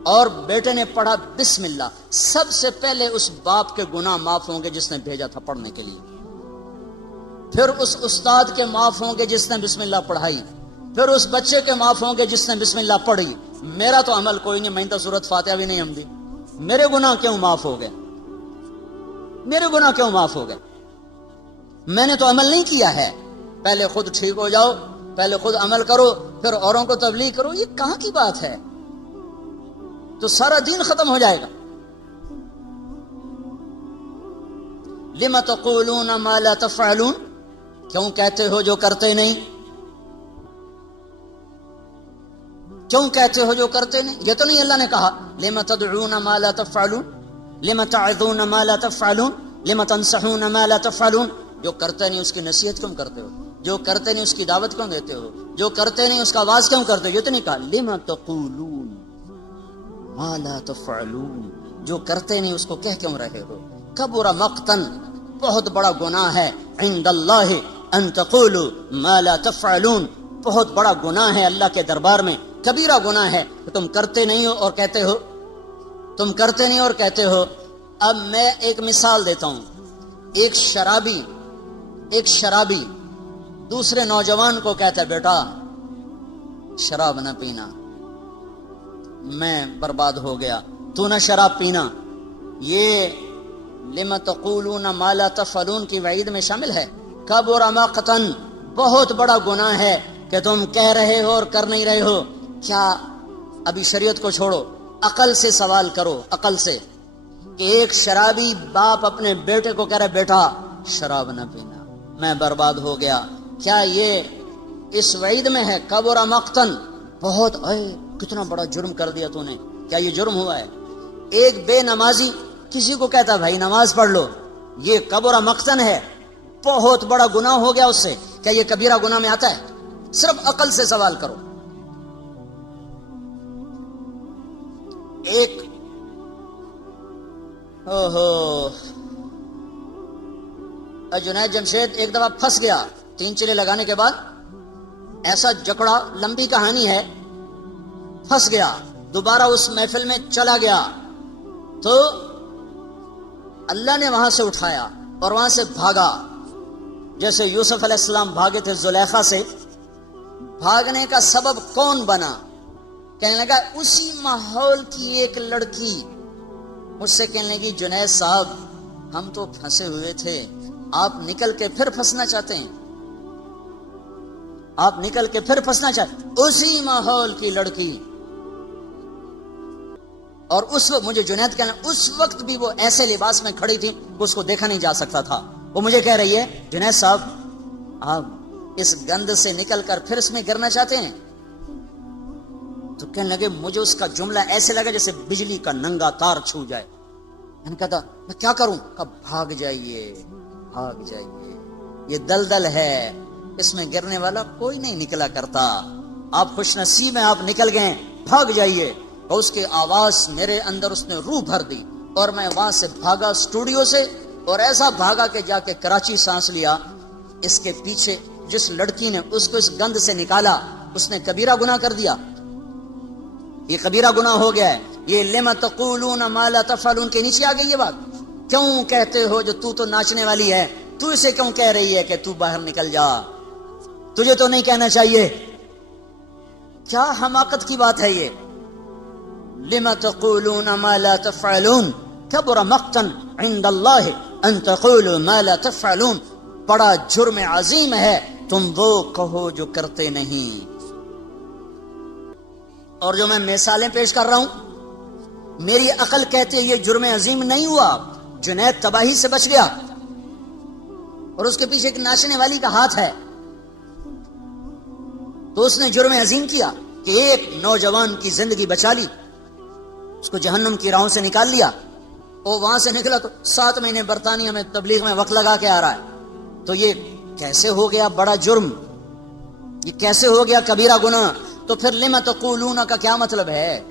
اور بیٹے نے پڑھا بسم اللہ. سب سے پہلے اس باپ کے گناہ معاف ہوں گے جس نے بھیجا تھا پڑھنے کے لیے, پھر اس استاد کے معاف ہوں گے جس نے بسم اللہ پڑھائی, پھر اس بچے کے معاف ہوں گے جس نے بسم اللہ پڑھی. میرا تو عمل کوئی نہیں, میں تو سورت فاتحہ بھی نہیں ہمدی. میرے گناہ کیوں معاف ہو گئے؟ میرے گناہ کیوں معاف ہو گئے؟ میں نے تو عمل نہیں کیا ہے. پہلے خود ٹھیک ہو جاؤ, پہلے خود عمل کرو, پھر اوروں کو تبلیغ کرو. یہ کہاں کی بات ہے؟ تو سارا دین ختم ہو جائے گا. لم تقولون ما لا تفعلون, کیوں کہتے ہو جو کرتے نہیں؟ کیوں کہتے ہو جو کرتے نہیں؟ یہ تو نہیں اللہ نے کہا لم تدعون ما لا تفعلون, لم تعظون ما لا تفعلون, لم تنصحون ما لا تفعلون. جو کرتے نہیں اس کی نصیحت کیوں کرتے ہو؟ جو کرتے نہیں اس کی دعوت کیوں دیتے ہو؟ جو کرتے نہیں اس کا آواز کیوں کرتے ہو؟ یہ تو نہیں کہا لم تقولون ما لا تفعلون, جو کرتے نہیں اس کو کہہ کیوں رہے ہو؟ کبر مقتن, بہت بڑا گناہ ہے, عند اللہ ان تقولوا ما لا تفعلون, بہت بڑا گناہ ہے اللہ کے دربار میں, کبیرہ گناہ ہے کہ تم کرتے نہیں ہو اور کہتے ہو, تم کرتے نہیں اور کہتے ہو. اب میں ایک مثال دیتا ہوں. ایک شرابی دوسرے نوجوان کو کہتا ہے بیٹا شراب نہ پینا, میں برباد ہو گیا, تو نہ شراب پینا. یہ لم تقولون ما لا تفعلون کی وعید میں شامل ہے. کبر مقتن, بہت بڑا گناہ ہے کہ تم کہہ رہے ہو اور کر نہیں رہے ہو. کیا ابھی شریعت کو چھوڑو, عقل سے سوال کرو, عقل سے, کہ ایک شرابی باپ اپنے بیٹے کو کہہ رہے بیٹا شراب نہ پینا, میں برباد ہو گیا. کیا یہ اس وعید میں ہے؟ کبر مقتن, بہت, اے کتنا بڑا جرم کر دیا تو نے, کیا یہ جرم ہوا ہے؟ ایک بے نمازی کسی کو کہتا بھائی نماز پڑھ لو, یہ کبر مقتن ہے, بہت بڑا گناہ ہو گیا اس سے. کیا یہ کبیرہ گناہ میں آتا ہے؟ صرف عقل سے سوال کرو. ایک جنید جمشید ایک دفعہ پھنس گیا 3 چلے لگانے کے بعد, ایسا جکڑا, لمبی کہانی ہے, پھنس گیا, دوبارہ اس محفل میں چلا گیا تو اللہ نے وہاں سے اٹھایا اور وہاں سے بھاگا, جیسے یوسف علیہ السلام بھاگے تھے زلیخا سے. بھاگنے کا سبب کون بنا؟ کہنے لگا اسی ماحول کی ایک لڑکی مجھ سے کہنے لگی جنید صاحب ہم تو پھنسے ہوئے تھے, آپ نکل کے پھر پھنسنا چاہتے ہیں, آپ نکل کے پھر پھنسنا چاہتے. اسی ماحول کی لڑکی, اور اس وقت مجھے جنید کہنا, اس وقت بھی وہ ایسے لباس میں کھڑی تھی کہ اس کو دیکھا نہیں جا سکتا تھا. وہ مجھے کہہ رہی ہے جنید صاحب آپ اس گند سے نکل کر پھر اس میں گرنا چاہتے ہیں؟ تو کہنے لگے مجھے اس کا جملہ ایسے لگا جیسے بجلی کا ننگا تار چھو جائے. میں نے کہا میں کیا کروں؟ کہا بھاگ جائیے, بھاگ جائیے, یہ دلدل ہے, اس میں گرنے والا کوئی نہیں نکلا کرتا, آپ خوش نصیب ہیں, آپ نکل گئے, بھاگ جائیے. اور اس کی آواز میرے اندر اس نے روح بھر دی, اور میں وہاں سے بھاگا اسٹوڈیو سے, اور ایسا بھاگا کہ جا کے کراچی سانس لیا. اس کے پیچھے جس لڑکی نے اس کو اس گند سے نکالا اس نے کبیرہ گناہ کر دیا, یہ کبیرہ گناہ ہو گیا ہے. یہ لم تقولون ما لا تفعلون کے نیچے آ گئی یہ بات. کیوں کہتے ہو جو تو ناچنے والی ہے, تو اسے کیوں کہہ رہی ہے کہ تو باہر نکل جا, تجھے تو نہیں کہنا چاہیے. کیا حماقت کی بات ہے یہ. لم تقولون ما لا تفعلون کبر مقتا عند اللہ ان تقولوا ما لا تفعلون, بڑا جرم عظیم ہے تم وہ کہو جو کرتے نہیں. اور جو میں مثالیں پیش کر رہا ہوں میری عقل کہتے یہ جرم عظیم نہیں ہوا. جنید تباہی سے بچ گیا اور اس کے پیچھے ایک ناچنے والی کا ہاتھ ہے، تو اس نے جرم عظیم کیا کہ ایک نوجوان کی زندگی بچا لی، اس کو جہنم کی راہوں سے نکال لیا. وہ وہاں سے نکلا تو 7 مہینے برطانیہ میں تبلیغ میں وقت لگا کے آ رہا ہے. تو یہ کیسے ہو گیا بڑا جرم، یہ کیسے ہو گیا کبیرہ گناہ؟ تو پھر لما تقولون کا کیا مطلب ہے؟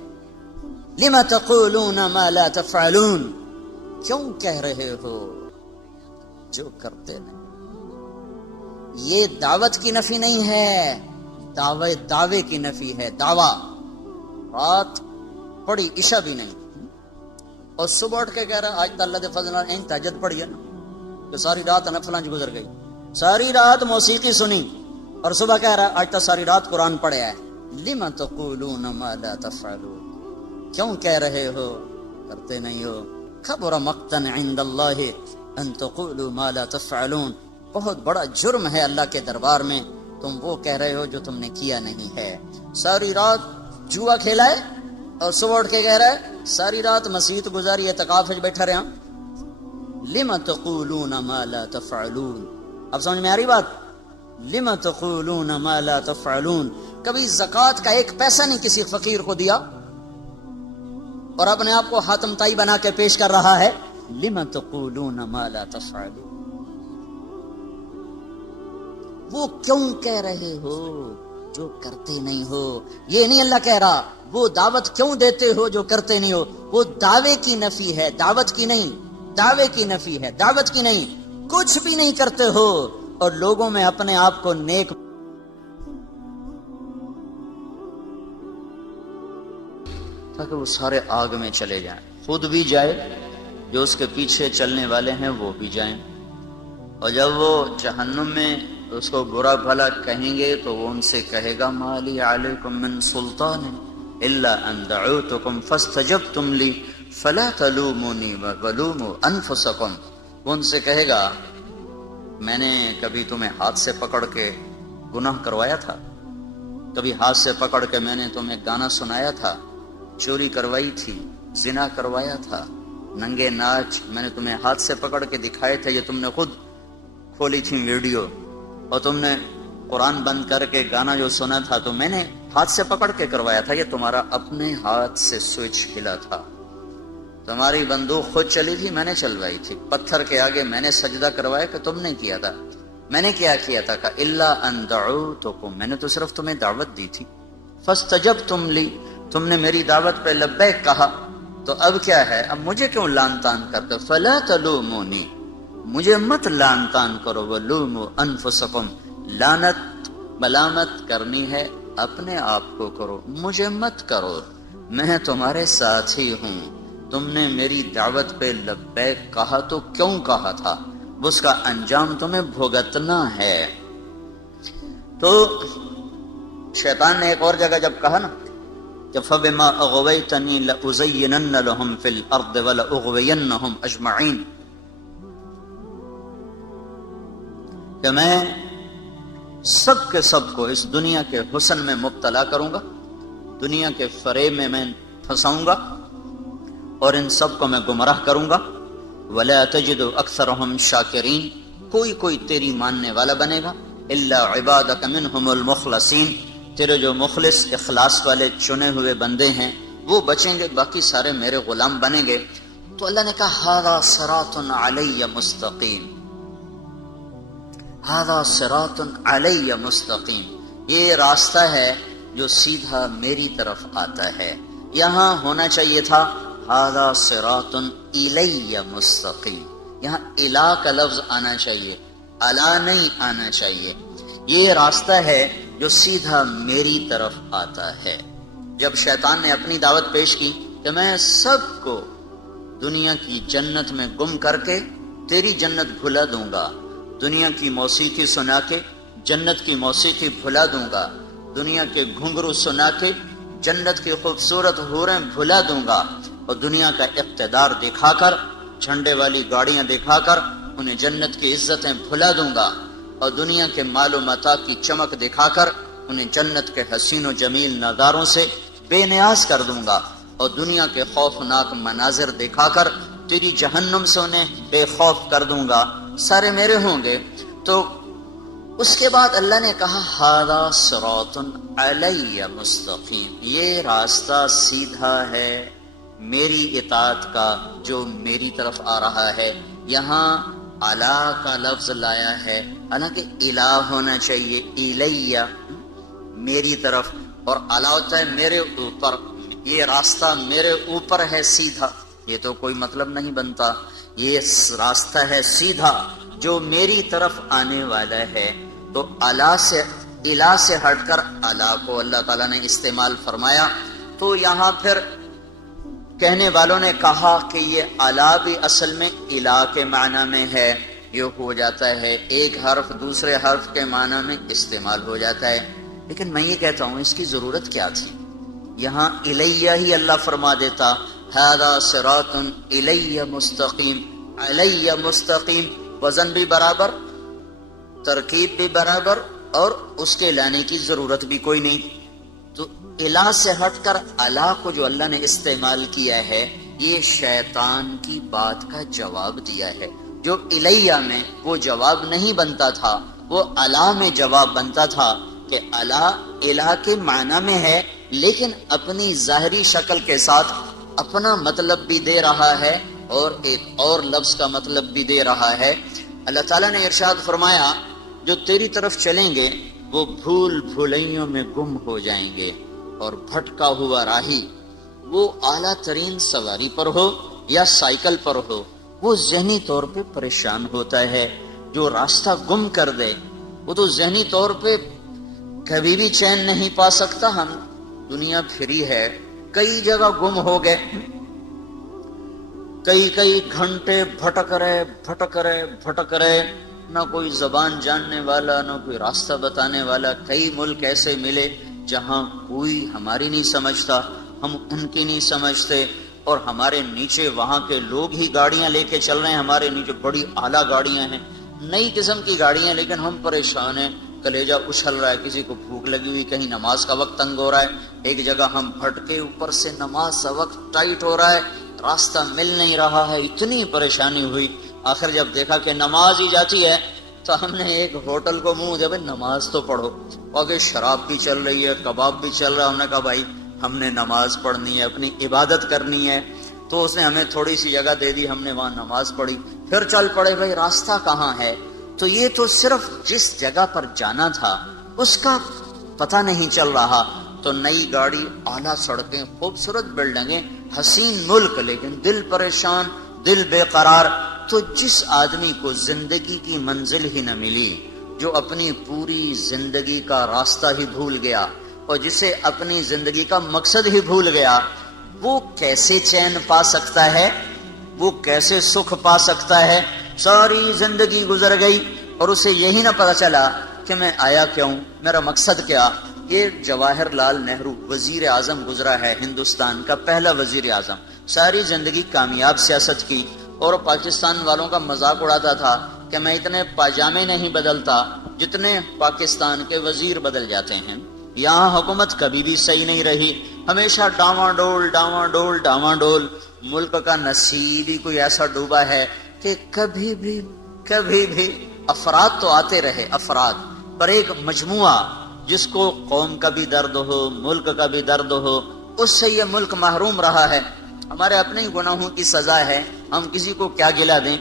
لما تقولون ما لا تفعلون، کیوں کہہ رہے ہو جو کرتے نہیں؟ یہ دعوت کی نفی نہیں ہے، دعوے کی نفی ہے. دعویٰ رات پڑھی عشاء بھی نہیں اور صبح اٹھ کے کہہ رہا آج تو اللہ دے فضل نال تہجد پڑھی ہے نا، تو ساری رات نفلاں چ گزر گئی، ساری رات موسیقی سنی اور صبح کہہ رہا آج تو ساری رات قرآن پڑھا ہے. لما تقولون ما لا تفعلون، کیوں کہہ رہے ہو کرتے نہیں ہو؟ کبر مقتا عند اللہ ان تقولوا ما لا تفعلون، بہت بڑا جرم ہے اللہ کے دربار میں تم وہ کہہ رہے ہو جو تم نے کیا نہیں ہے. ساری رات جوا کھیلا ہے اور صبح اٹھ کے کہہ رہا ہے ساری رات مسجد گزاری اعتکاف وچ بیٹھا رہا. لما تقولون ما لا تفعلون، اب سمجھ میں آ رہی بات؟ لما تقولون ما لا تفعلون، کبھی زکوٰۃ کا 1 پیسہ نہیں کسی فقیر کو دیا اور اپنے آپ کو حاتم طائی بنا کے پیش کر رہا ہے. لما تقولون ما لا تفعلون، وہ کیوں کہہ رہے ہو جو کرتے نہیں ہو؟ یہ نہیں اللہ کہہ رہا وہ دعوت کیوں دیتے ہو جو کرتے نہیں ہو. وہ دعوے کی نفی ہے، دعوت کی نہیں. دعوے کی نفی ہے، دعوت کی نہیں. کچھ بھی نہیں کرتے ہو اور لوگوں میں اپنے آپ کو نیک تاکہ وہ سارے آگ میں چلے جائیں، خود بھی جائے، جو اس کے پیچھے چلنے والے ہیں وہ بھی جائیں. اور جب وہ جہنم میں اس کو برا بھلا کہیں گے تو وہ ان سے کہے گا مالی علیکم من سلطان الا ان دعوتکم فاستجبتم لی فلا تلومونی ولوموا انفسکم. وہ ان سے کہے گا میں نے کبھی تمہیں ہاتھ سے پکڑ کے گناہ کروایا تھا؟ کبھی ہاتھ سے پکڑ کے میں نے تمہیں گانا سنایا تھا؟ چوری کروائی تھی؟ زنا کروایا تھا؟ ننگے ناچ میں نے تمہیں ہاتھ سے پکڑ کے دکھائے تھے؟ یہ تم نے خود کھولی تھی ویڈیو. اور تم نے قرآن بند کر کے گانا جو سنا تھا تو میں نے ہاتھ سے پکڑ کے کروایا تھا؟ یہ تمہارا اپنے ہاتھ سے سوئچ ہلا تھا. تمہاری بندوق خود چلی تھی، میں نے چلوائی تھی. پتھر کے آگے میں نے سجدہ کروایا کہ تم نے کیا تھا؟ میں نے کیا کیا تھا؟ کہ الا ان دعوتکم، میں نے تو صرف تمہیں دعوت دی تھی. فاستجبتم لی، تم نے میری دعوت پہ لبیک کہا. تو اب کیا ہے؟ اب مجھے کیوں لان تان کرتے؟ فلا تلومونی، مجھے مت لان تان کرو. ولوموا انفسکم، لعنت ملامت کرنی ہے اپنے آپ کو کرو، مجھے مت کرو. میں تمہارے ساتھ ہی ہوں. تم نے میری دعوت پہ لبیک کہا تو کیوں کہا تھا؟ اس کا انجام تمہیں بھگتنا ہے. تو شیطان نے ایک اور جگہ جب کہا نا کہ فَبِمَا أَغْوَيْتَنِي لَأُزَيِّنَنَّ لَهُمْ فِي الْأَرْضِ وَلَأُغْوِيَنَّهُمْ أَجْمَعِينَ، کہ میں سب کے سب کو اس دنیا کے حسن میں مبتلا کروں گا، دنیا کے فریب میں پھنساؤں گا اور ان سب کو میں گمراہ کروں گا. وَلَا تَجِدُ أَكْثَرَهُمْ شَاكِرِينَ، کوئی تیری ماننے والا بنے گا. إِلَّا عِبَادَكَ مِنْهُمُ الْمُخْلَصِينَ، تیرے جو مخلص اخلاص والے چنے ہوئے بندے ہیں وہ بچیں گے، باقی سارے میرے غلام بنیں گے. تو اللہ نے کہا هَذَا صِرَاطٌ عَلَيَّ مُسْتَقِيمٌ، هَذَا صِرَاطٌ عَلَيَّ مُسْتَقِيمٌ، یہ راستہ ہے جو سیدھا میری طرف آتا ہے. یہاں ہونا چاہیے تھا هَذَا صِرَاطٌ إِلَيَّ مُسْتَقِيمٌ، یہاں الہ کا لفظ آنا چاہیے، الا نہیں آنا چاہیے. یہ راستہ ہے جو سیدھا میری طرف آتا ہے. جب شیطان نے اپنی دعوت پیش کی کہ میں سب کو دنیا کی جنت میں گم کر کے تیری جنت بھلا دوں گا، دنیا کی موسیقی سنا کے جنت کی موسیقی بھلا دوں گا، دنیا کے گھنگرو سنا کے جنت کی خوبصورت حوریں بھلا دوں گا، اور دنیا کا اقتدار دکھا کر، جھنڈے والی گاڑیاں دکھا کر انہیں جنت کی عزتیں بھلا دوں گا، اور دنیا کے مال و متاع کی چمک دکھا کر انہیں جنت کے حسین و جمیل نظاروں سے بے نیاز کر دوں گا. اور دنیا کے خوفناک مناظر دکھا کر تیری جہنم سے انہیں بے خوف کر دوں گا، سارے میرے ہوں گے۔ تو اس کے بعد اللہ نے کہا ھذا صراط علی مستقیم، یہ راستہ سیدھا ہے میری اطاعت کا جو میری طرف آ رہا ہے۔ یہاں الا کا لفظ لایا ہے، حالانکہ الہ ہونا چاہیے، الیہ میری طرف، اور الا ہوتا ہے میرے اوپر، یہ راستہ میرے اوپر ہے سیدھا، یہ تو کوئی مطلب نہیں بنتا، یہ راستہ ہے سیدھا جو میری طرف آنے والا ہے۔ تو الا سے الہ سے ہٹ کر الا کو اللہ تعالیٰ نے استعمال فرمایا۔ تو یہاں پھر کہنے والوں نے کہا کہ یہ الا بھی اصل میں الہ کے معنی میں ہے، یہ ہو جاتا ہے ایک حرف دوسرے حرف کے معنی میں استعمال ہو جاتا ہے، لیکن میں یہ کہتا ہوں اس کی ضرورت کیا تھی؟ یہاں الیہ ہی اللہ فرما دیتا، ھذا صراط الیہ مستقیم، علیہ مستقیم، وزن بھی برابر، ترکیب بھی برابر، اور اس کے لانے کی ضرورت بھی کوئی نہیں۔ تو الہ سے ہٹ کر الا کو جو اللہ نے استعمال کیا ہے، یہ شیطان کی بات کا جواب دیا ہے۔ جو الیہ میں وہ جواب نہیں بنتا تھا، وہ الا میں جواب بنتا تھا کہ الا الہ کے معنی میں ہے، لیکن اپنی ظاہری شکل کے ساتھ اپنا مطلب بھی دے رہا ہے اور ایک اور لفظ کا مطلب بھی دے رہا ہے۔ اللہ تعالیٰ نے ارشاد فرمایا جو تیری طرف چلیں گے وہ بھول بھلائیوں میں گم ہو جائیں گے، اور بھٹکا ہوا راہی، وہ اعلیٰ ترین سواری پر ہو یا سائیکل پر ہو، وہ ذہنی طور پہ پریشان ہوتا ہے۔ جو راستہ گم کر دے وہ تو ذہنی طور پہ کبھی بھی چین نہیں پا سکتا۔ ہم دنیا پھری ہے، کئی جگہ گم ہو گئے، کئی گھنٹے بھٹک رہے، نہ کوئی زبان جاننے والا، نہ کوئی راستہ بتانے والا۔ کئی ملک ایسے ملے جہاں کوئی ہماری نہیں سمجھتا، ہم ان کی نہیں سمجھتے، اور ہمارے نیچے وہاں کے لوگ ہی گاڑیاں لے کے چل رہے ہیں، ہمارے نیچے بڑی اعلیٰ گاڑیاں ہیں، نئی قسم کی گاڑیاں، لیکن ہم پریشان ہیں، کلیجہ اچھل رہا ہے، کسی کو بھوک لگی ہوئی، کہیں نماز کا وقت تنگ ہو رہا ہے، ایک جگہ ہم بھٹکے، اوپر سے نماز کا وقت ٹائٹ ہو رہا ہے، راستہ مل نہیں رہا ہے، اتنی پریشانی ہوئی۔ آخر جب دیکھا کہ نماز ہی جاتی ہے تو ہم نے ایک ہوٹل کو منہ دیا، نماز تو پڑھو، اور شراب بھی چل رہی ہے، کباب بھی چل رہا ہے، ہم نے کہا بھائی ہم نے نماز پڑھنی ہے، اپنی عبادت کرنی ہے۔ تو اس نے ہمیں تھوڑی سی جگہ دے دی، ہم نے وہاں نماز پڑھی، پھر چل پڑے بھائی راستہ کہاں ہے۔ تو یہ تو صرف جس جگہ پر جانا تھا اس کا پتہ نہیں چل رہا۔ تو نئی گاڑی، اعلیٰ سڑکیں، خوبصورت بلڈنگیں، حسین ملک، لیکن دل پریشان، دل بے قرار۔ تو جس آدمی کو زندگی کی منزل ہی نہ ملی، جو اپنی پوری زندگی کا راستہ ہی بھول گیا، اور جسے اپنی زندگی کا مقصد ہی بھول گیا، وہ کیسے چین پا سکتا ہے، وہ کیسے سکھ پا سکتا ہے؟ ساری زندگی گزر گئی اور اسے یہی نہ پتا چلا کہ میں آیا کیوں، میرا مقصد کیا۔ یہ جواہر لال نہرو وزیر اعظم گزرا ہے، ہندوستان کا پہلا وزیر اعظم، ساری زندگی کامیاب سیاست کی، اور پاکستان والوں کا مذاق اڑاتا تھا کہ میں اتنے پاجامے نہیں بدلتا جتنے پاکستان کے وزیر بدل جاتے ہیں۔ یہاں حکومت کبھی بھی صحیح نہیں رہی، ہمیشہ ڈاواں ڈول۔ ملک کا نصیب ہی کوئی ایسا ڈوبا ہے کہ کبھی بھی افراد تو آتے رہے، افراد پر ایک مجموعہ جس کو قوم کا بھی درد ہو، ملک کا بھی درد ہو، اس سے یہ ملک محروم رہا ہے۔ ہمارے اپنے ہی گناہوں کی سزا ہے، ہم کسی کو کیا گلہ دیں۔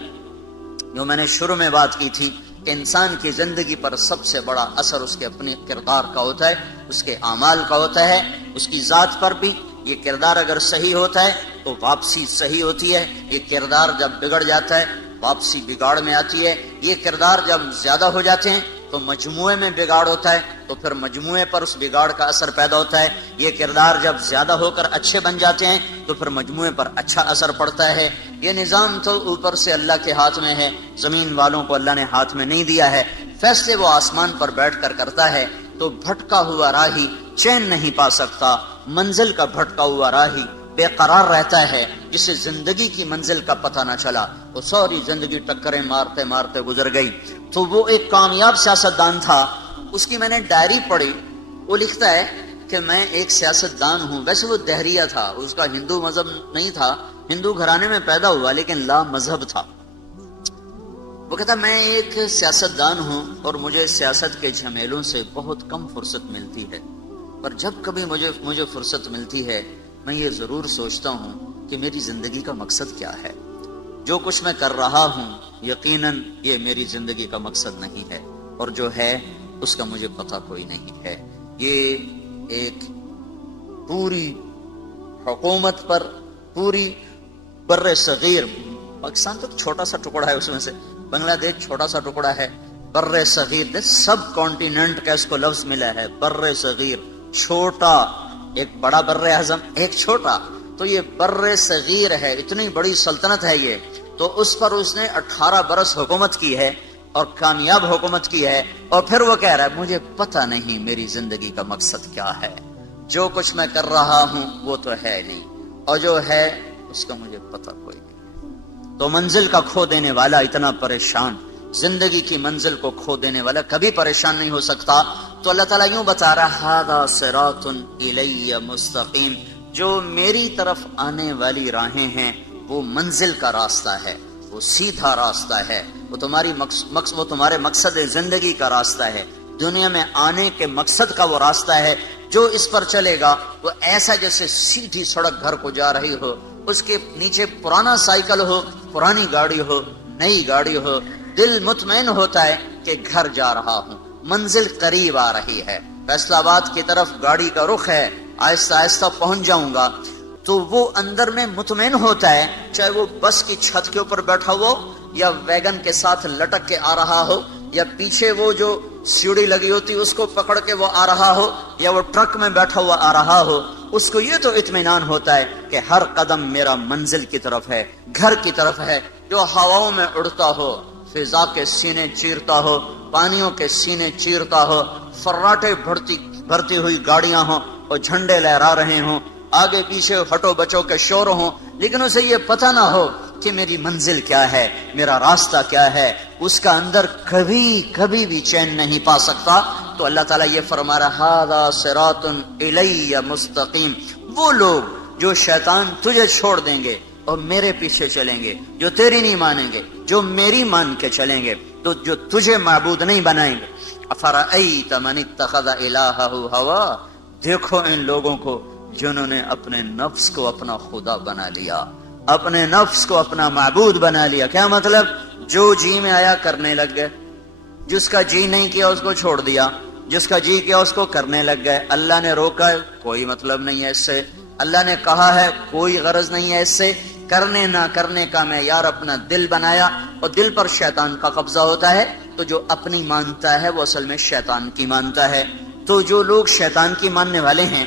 جو میں نے شروع میں بات کی تھی کہ انسان کی زندگی پر سب سے بڑا اثر اس کے اپنے کردار کا ہوتا ہے، اس کے اعمال کا ہوتا ہے، اس کی ذات پر بھی۔ یہ کردار اگر صحیح ہوتا ہے تو واپسی صحیح ہوتی ہے، یہ کردار جب بگڑ جاتا ہے واپسی بگاڑ میں آتی ہے، یہ کردار جب زیادہ ہو جاتے ہیں تو مجموعے میں بگاڑ ہوتا ہے، تو پھر مجموعے پر اس بگاڑ کا اثر پیدا ہوتا ہے۔ یہ کردار جب زیادہ ہو کر اچھے بن جاتے ہیں تو پھر مجموعے پر اچھا اثر پڑتا ہے۔ یہ نظام تو اوپر سے اللہ کے ہاتھ میں ہے، زمین والوں کو اللہ نے ہاتھ میں نہیں دیا ہے، فیصلے وہ آسمان پر بیٹھ کر کرتا ہے۔ تو بھٹکا ہوا راہی چین نہیں پا سکتا، منزل کا بھٹکا ہوا راہی بے قرار رہتا ہے، جسے زندگی کی منزل کا پتہ نہ چلا، وہ ساری زندگی ٹکریں مارتے مارتے گزر گئی۔ تو وہ ایک کامیاب سیاستدان تھا، اس کی میں نے ڈائری پڑھی، وہ لکھتا ہے کہ میں ایک سیاستدان ہوں. ویسے وہ دہریہ تھا, اس کا ہندو مذہب نہیں تھا, ہندو گھرانے میں پیدا ہوا لیکن لا مذہب تھا. وہ کہتا میں ایک سیاستدان ہوں اور مجھے سیاست کے جھمیلوں سے بہت کم فرصت ملتی ہے, پر جب کبھی مجھے فرصت ملتی ہے میں یہ ضرور سوچتا ہوں کہ میری زندگی کا مقصد کیا ہے. جو کچھ میں کر رہا ہوں یقیناً یہ میری زندگی کا مقصد نہیں ہے, اور جو ہے اس کا مجھے پتہ کوئی نہیں ہے. یہ ایک پوری حکومت پر, پوری بر صغیر, پاکستان تو چھوٹا سا ٹکڑا ہے اس میں سے, بنگلہ دیش چھوٹا سا ٹکڑا ہے, بر صغیر سب کانٹیننٹ کا اس کو لفظ ملا ہے. بر صغیر چھوٹا, ایک بڑا بر اعظم ایک چھوٹا, تو یہ بر صغیر ہے, اتنی بڑی سلطنت ہے یہ. تو اس پر اس نے 18 برس حکومت کی ہے اور کامیاب حکومت کی ہے, اور پھر وہ کہہ رہا ہے مجھے پتہ نہیں میری زندگی کا مقصد کیا ہے. جو کچھ میں کر رہا ہوں وہ تو ہے نہیں, اور جو ہے اس کا مجھے پتہ کوئی نہیں. تو منزل کا کھو دینے والا اتنا پریشان, زندگی کی منزل کو کھو دینے والا کبھی پریشان نہیں ہو سکتا. تو اللہ تعالیٰ یوں بتا رہا ھذا صراط الی مستقیم, جو میری طرف آنے والی راہیں ہیں وہ منزل کا راستہ ہے, وہ سیدھا راستہ ہے, وہ تمہارے مقصد زندگی کا راستہ ہے, دنیا میں آنے کے مقصد کا وہ راستہ ہے. جو اس پر چلے گا وہ ایسا جیسے سیدھی سڑک گھر کو جا رہی ہو, اس کے نیچے پرانا سائیکل ہو, پرانی گاڑی ہو, نئی گاڑی ہو, دل مطمئن ہوتا ہے کہ گھر جا رہا ہوں, منزل قریب آ رہی ہے, فیصل آباد کی طرف گاڑی کا رخ ہے, آہستہ آہستہ پہنچ جاؤں گا. تو وہ اندر میں مطمئن ہوتا ہے, چاہے وہ بس کی چھت کے اوپر بیٹھا ہو یا ویگن کے ساتھ لٹک کے آ رہا ہو, یا پیچھے وہ جو سیڑھی لگی ہوتی اس کو پکڑ کے وہ آ رہا ہو, یا وہ ٹرک میں بیٹھا ہوا آ رہا ہو, اس کو یہ تو اطمینان ہوتا ہے کہ ہر قدم میرا منزل کی طرف ہے, گھر کی طرف ہے. جو ہواؤں میں اڑتا ہو, فضا کے سینے چیرتا ہو, پانیوں کے سینے چیرتا ہو, فراٹے بھرتی ہوئی گاڑیاں ہوں اور جھنڈے لہرا رہے ہوں, آگے پیچھے ہٹو بچو کے شور ہوں, لیکن اسے یہ پتہ نہ ہو کہ میری منزل کیا ہے, میرا راستہ کیا ہے, اس کا اندر کبھی بھی چین نہیں پا سکتا. تو اللہ تعالیٰ یہ فرما رہا ھذا صراط الی مستقیم, وہ لوگ جو شیطان تجھے چھوڑ دیں گے اور میرے پیچھے چلیں گے, جو تیری نہیں مانیں گے, جو میری مان کے چلیں گے, تو جو تجھے معبود نہیں بنائیں گے. افرأیت من اتخذ الہہ ہوا, دیکھو ان لوگوں کو جنہوں نے اپنے نفس کو اپنا خدا بنا لیا, اپنے نفس کو اپنا معبود بنا لیا. کیا مطلب؟ جو جی میں آیا کرنے لگ گئے, جس کا جی نہیں کیا اس کو چھوڑ دیا, جس کا جی کیا اس کو کرنے لگ گئے. اللہ نے روکا ہے, کوئی مطلب نہیں ہے اس سے. اللہ نے کہا ہے, کوئی غرض نہیں ہے اس سے. کرنے نہ کرنے کا معیار اپنا دل بنایا, اور دل پر شیطان کا قبضہ ہوتا ہے. تو جو اپنی مانتا ہے وہ اصل میں شیطان کی مانتا ہے. تو جو لوگ شیطان کی ماننے والے ہیں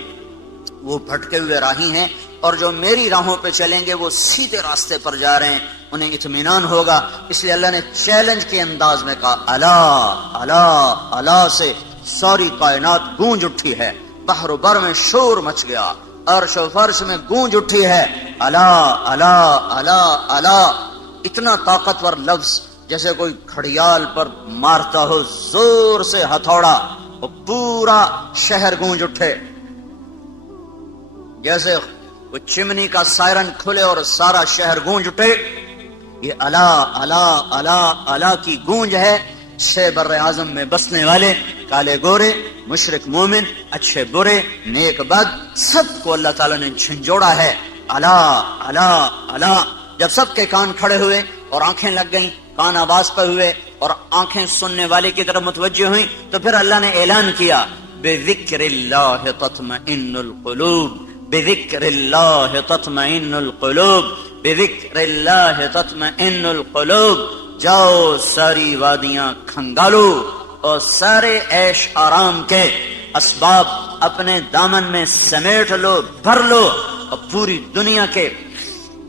وہ بھٹکے ہوئے راہی ہیں, اور جو میری راہوں پہ چلیں گے وہ سیدھے راستے پر جا رہے ہیں, انہیں اطمینان ہوگا. اس لیے اللہ نے چیلنج کے انداز میں کہا الا الا الا سے ساری کائنات گونج اٹھی ہے, بحر و بر میں شور مچ گیا, عرش و فرش میں گونج اٹھی ہے. الا الا الا الا, اتنا طاقتور لفظ جیسے کوئی گھڑیال پر مارتا ہو زور سے ہتھوڑا, اور پورا شہر گونج اٹھے, جیسے وہ چمنی کا سائرن کھلے اور سارا شہر گونج اٹھے. یہ الا الا الا الا کی گونج ہے. چھ بر اعظم میں بسنے والے, کالے گورے, مشرق مومن, اچھے برے, نیک بد, سب کو اللہ تعالیٰ نے جھنجھوڑا ہے. الا الا الا. جب سب کے کان کھڑے ہوئے اور آنکھیں لگ گئیں, کان آواز پر ہوئے اور آنکھیں سننے والے کی طرف متوجہ ہوئیں, تو پھر اللہ نے اعلان کیا بذکر اللہ تطمئن القلوب, بذکر اللہ تطمئن القلوب, بذکر اللہ تطمئن القلوب. جاؤ ساری وادیاں کھنگالو اور سارے عیش آرام کے اسباب اپنے دامن میں سمیٹ لو, بھر لو, اور پوری دنیا کے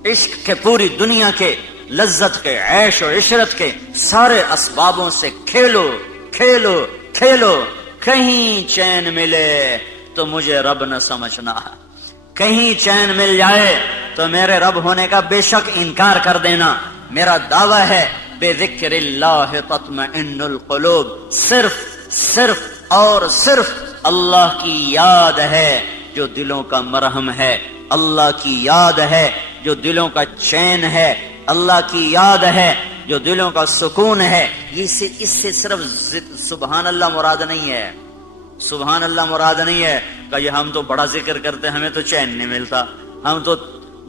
عشق کے, پوری دنیا کے لذت کے, عیش و عشرت کے سارے اسبابوں سے کھیلو کھیلو کھیلو. کہیں چین ملے تو مجھے رب نہ سمجھنا, کہیں چین مل جائے تو میرے رب ہونے کا بے شک انکار کر دینا. میرا دعویٰ ہے بذکر اللہ تطمئن القلوب, صرف اور صرف اللہ کی یاد ہے جو دلوں کا مرہم ہے، اللہ کی یاد ہے جو دلوں کا چین ہے، اللہ کی یاد ہے جو دلوں کا سکون ہے۔ اس سے صرف سبحان اللہ مراد نہیں ہے، سبحان اللہ مراد نہیں ہے کہ یہ ہم تو بڑا ذکر کرتے ہمیں تو چین نہیں ملتا، ہم تو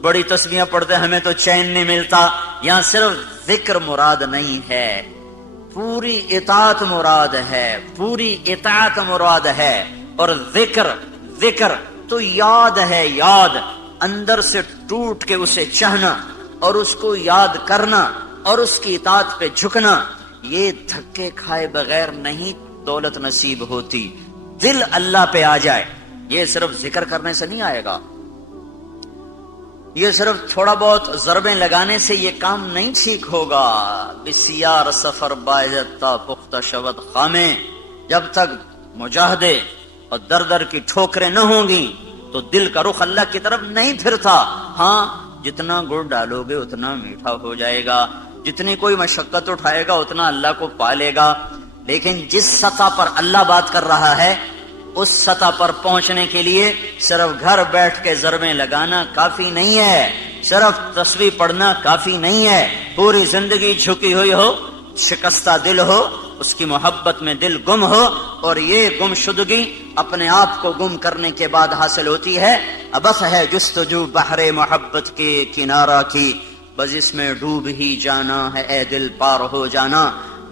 بڑی تسبیحاں پڑھتے ہمیں تو چین نہیں ملتا۔ یہاں صرف ذکر مراد نہیں ہے، پوری اطاعت مراد ہے، پوری اطاعت مراد ہے۔ اور ذکر تو یاد ہے، یاد اندر سے ٹوٹ کے اسے چاہنا اور اس کو یاد کرنا اور اس کی اطاعت پہ جھکنا، یہ دھکے کھائے بغیر نہیں دولت نصیب ہوتی۔ دل اللہ پہ آ جائے، یہ صرف ذکر کرنے سے نہیں آئے گا، یہ صرف تھوڑا بہت ضربیں لگانے سے یہ کام نہیں ٹھیک ہوگا۔ بسیار سفر باید تا پختہ شود خامیں، جب تک مجاہدے اور در در کی ٹھوکریں نہ ہوں گی تو دل کا رخ اللہ کی طرف نہیں پھرتا۔ ہاں جتنا گڑ ڈالو گے اتنا میٹھا ہو جائے گا، جتنی کوئی مشقت اٹھائے گا اتنا اللہ کو پا لے گا، لیکن جس سطح پر اللہ بات کر رہا ہے اس سطح پر پہنچنے کے لیے صرف گھر بیٹھ کے ضربیں لگانا کافی نہیں ہے، صرف تسبیح پڑھنا کافی نہیں ہے۔ پوری زندگی جھکی ہوئی ہو، شکستہ دل ہو، اس کی محبت میں دل گم ہو، اور یہ گم شدگی اپنے آپ کو گم کرنے کے بعد حاصل ہوتی ہے۔ ابس ہے جستجو بحر محبت کے کنارہ کی، بس اس میں ڈوب ہی جانا ہے اے دل پار ہو جانا۔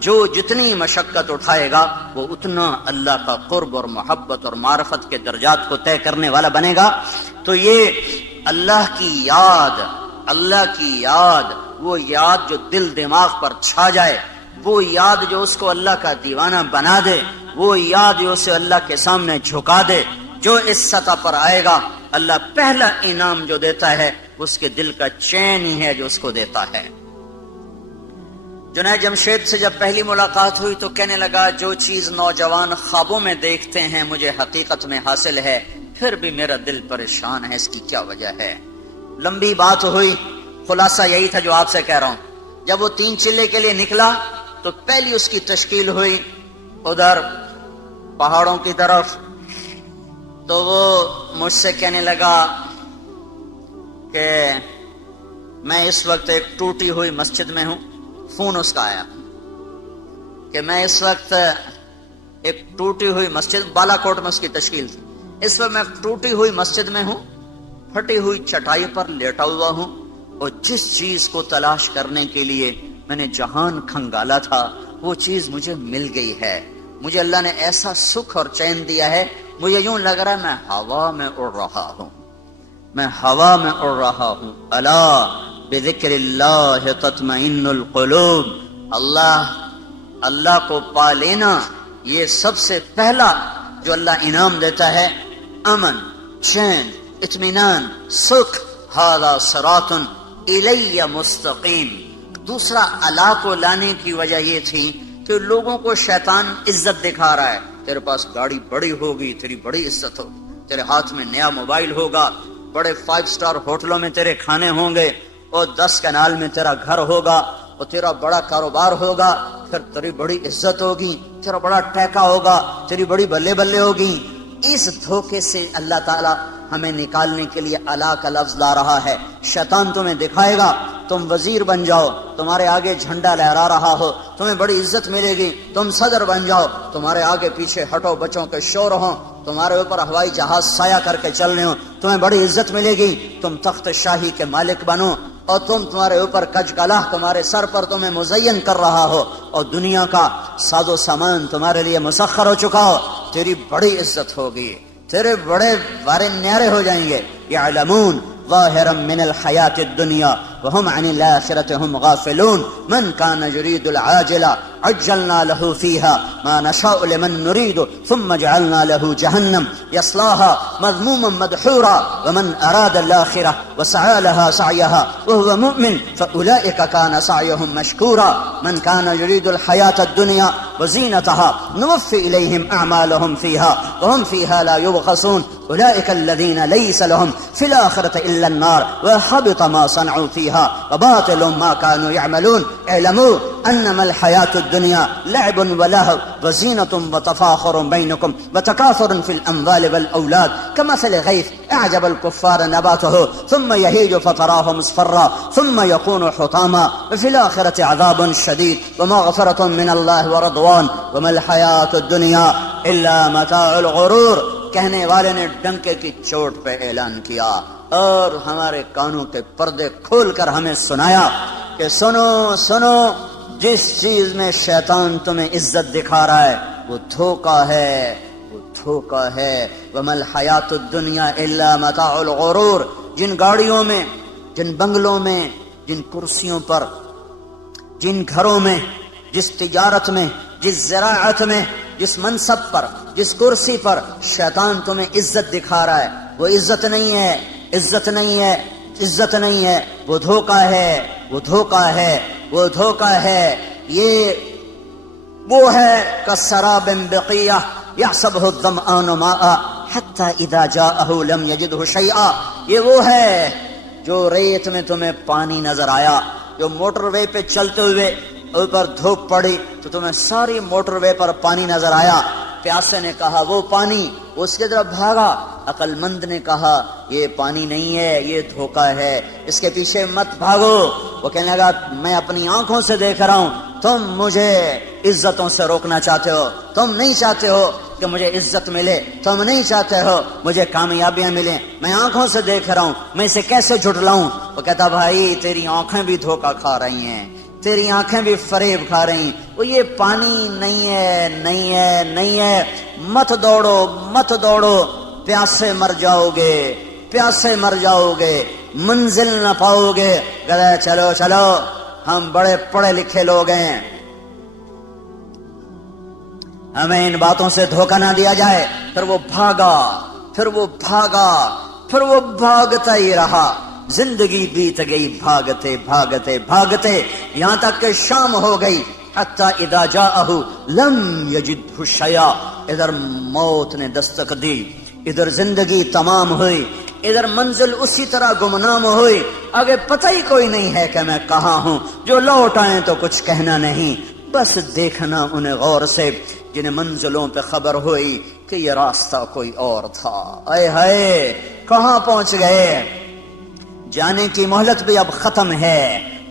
جو جتنی مشقت اٹھائے گا وہ اتنا اللہ کا قرب اور محبت اور معرفت کے درجات کو طے کرنے والا بنے گا۔ تو یہ اللہ کی یاد، اللہ کی یاد، وہ یاد جو دل دماغ پر چھا جائے، وہ یاد جو اس کو اللہ کا دیوانہ بنا دے، وہ یاد جو اسے اللہ کے سامنے جھکا دے، جو اس سطح پر آئے گا اللہ پہلا انعام جو دیتا ہے اس کے دل کا چین ہی ہے جو اس کو دیتا ہے۔ جنید جمشید سے جب پہلی ملاقات ہوئی تو کہنے لگا جو چیز نوجوان خوابوں میں دیکھتے ہیں مجھے حقیقت میں حاصل ہے، پھر بھی میرا دل پریشان ہے، اس کی کیا وجہ ہے؟ لمبی بات ہوئی، خلاصہ یہی تھا جو آپ سے کہہ رہا ہوں۔ جب وہ 3 چلے کے لیے نکلا تو پہلی اس کی تشکیل ہوئی ادھر پہاڑوں کی طرف، تو وہ مجھ سے کہنے لگا کہ میں اس وقت ایک ٹوٹی ہوئی مسجد میں ہوں۔ فون اس کا آیا کہ میں اس وقت ایک ٹوٹی ہوئی مسجد، بالا کوٹ میں اس کی تشکیل تھی، اس وقت میں ٹوٹی ہوئی مسجد میں ہوں، پھٹی ہوئی چٹائی پر لیٹا ہوا ہوں، اور جس چیز کو تلاش کرنے کے لیے میں نے جہان کھنگالا تھا وہ چیز مجھے مل گئی ہے۔ مجھے اللہ نے ایسا سکھ اور چین دیا ہے، مجھے یوں لگ رہا ہے میں ہوا میں اڑ رہا ہوں، میں ہوا میں اڑ رہا ہوں۔ الا بذکر اللہ تطمئن القلوب، اللہ کو پا لینا یہ سب سے پہلا جو اللہ انعام دیتا ہے، امن، چین، اطمینان، سکھ۔ ھذا صراط الی مستقیم۔ دوسرا اللہ کو لانے کی وجہ یہ تھی کہ لوگوں کو شیطان عزت دکھا رہا ہے، تیرے پاس گاڑی بڑی ہوگی تیری بڑی عزت ہوگی، تیرے ہاتھ میں نیا موبائل ہوگا، بڑے 5 سٹار ہوٹلوں میں تیرے کھانے ہوں گے، اور 10 کنال میں تیرا گھر ہوگا، اور تیرا بڑا کاروبار ہوگا، پھر تیری بڑی عزت ہوگی، تیرا بڑا ٹیکا ہوگا، تیری بڑی بلے بلے ہوگی۔ اس دھوکے سے اللہ تعالی ہمیں نکالنے کے لیے اللہ کا لفظ لا رہا ہے۔ شیطان تمہیں دکھائے گا تم وزیر بن جاؤ، تمہارے آگے جھنڈا لہرا رہا ہو، تمہیں بڑی عزت ملے گی، تم صدر بن جاؤ، تمہارے آگے پیچھے ہٹو بچوں کے شور ہوں، تمہارے اوپر ہوائی جہاز سایہ کر کے چل رہے ہوں، تمہیں بڑی عزت ملے گی، تم تخت شاہی کے مالک بنو، اور تمہارے اوپر کج کلہ تمہارے سر پر تمہیں مزین کر رہا ہو، اور دنیا کا ساز و سامان تمہارے لیے مسخر ہو چکا ہو، تیری بڑی عزت ہوگی، تیرے بڑے بارے نیارے ہو جائیں گے۔ یعلمون ظاہرا من الحیات الدنیا وهم عن الآخرة هم غافلون من كان يريد العاجلة عجلنا له فيها ما نشاء لمن نريد ثم جعلنا له جهنم يصلاها مذموما مدحورا ومن أراد الآخرة وسعى لها سعيها وهو مؤمن فأولئك كان سعيهم مشكورا من كان يريد الحياة الدنيا وزينتها نوفي إليهم أعمالهم فيها وهم فيها لا يبخسون أولئك الذين ليس لهم في الآخرة إلا النار وحبط ما صنعوا فيها فيها وباطل ما كانوا يعملون اعلموا انما الحياة الدنيا لعب ولهو وزينة وتفاخر بينكم وتكاثر في الاموال والاولاد كمثل غيث اعجب الكفار نباته ثم يهيج فتراه مصفرا ثم يكون حطاما وفي الاخرة عذاب شديد ومغفرة من الله ورضوان وما الحياة الدنيا الا متاع الغرور. کہنے والے نے ڈنکے کی چوٹ پہ اعلان کیا اور ہمارے کانوں کے پردے کھول کر ہمیں سنایا کہ سنو سنو، جس چیز میں شیطان تمہیں عزت دکھا رہا ہے وہ دھوکہ ہے، وہ دھوکہ ہے. وَمَا الْحَيَاةُ الدُّنْيَا إِلَّا مَتَاعُ الْغُرُورِ. جن گاڑیوں میں، جن بنگلوں میں، جن کرسیوں پر، جن گھروں میں، جس تجارت میں، جس زراعت میں، جس منصب پر، جس کرسی پر شیطان تمہیں عزت دکھا رہا ہے وہ عزت نہیں ہے، عزت نہیں ہے، عزت نہیں ہے، وہ دھوکہ ہے، وہ دھوکہ ہے، وہ دھوکہ ہے. یہ وہ ہے کسراب بقیہ یحسبہ الظمآن ماء حتی اذا جاءہ لم یجدہ شیئا. یہ وہ ہے جو ریت میں تمہیں پانی نظر آیا، جو موٹر وے پہ چلتے ہوئے اوپر دھوپ پڑی تو تمہیں ساری موٹر وے پر پانی نظر آیا. پیاسے نے کہا وہ پانی، اس کے طرف بھاگا. عقل مند نے کہا یہ پانی نہیں ہے، یہ دھوکہ ہے، اس کے پیچھے مت بھاگو. وہ کہنے لگا میں اپنی آنکھوں سے دیکھ رہا ہوں، تم مجھے عزتوں سے روکنا چاہتے ہو، تم نہیں چاہتے ہو کہ مجھے عزت ملے، تم نہیں چاہتے ہو مجھے کامیابیاں ملیں. میں آنکھوں سے دیکھ رہا ہوں، میں اسے کیسے جھٹلاؤں؟ وہ کہتا بھائی تیری آنکھیں بھی دھوکہ کھا رہی ہیں، تیری آنکھیں بھی فریب کھا رہی. وہ یہ پانی نہیں ہے، نہیں ہے، نہیں ہے. مت دوڑو، مت دوڑو، پیاسے مر جاؤ گے، پیاسے مر جاؤ گے، منزل نہ پاؤ گے. کہتا چلو چلو ہم بڑے پڑھے لکھے لوگ ہیں، ہمیں ان باتوں سے دھوکہ نہ دیا جائے. پھر وہ بھاگا، پھر وہ بھاگا، پھر وہ بھاگتا ہی رہا. زندگی بیت گئی بھاگتے بھاگتے بھاگتے یہاں تک کہ شام ہو گئی. حتی اذا جاءہ لم یجدہ شیئا. ادھر موت نے دستک دی، ادھر زندگی تمام ہوئی، ادھر منزل اسی طرح گمنام ہوئی. آگے پتہ ہی کوئی نہیں ہے کہ میں کہاں ہوں. جو لوٹ آئیں تو کچھ کہنا نہیں، بس دیکھنا انہیں غور سے جنہیں منزلوں پہ خبر ہوئی کہ یہ راستہ کوئی اور تھا. اے ہائے کہاں پہنچ گئے. جانے کی مہلت بھی اب ختم ہے،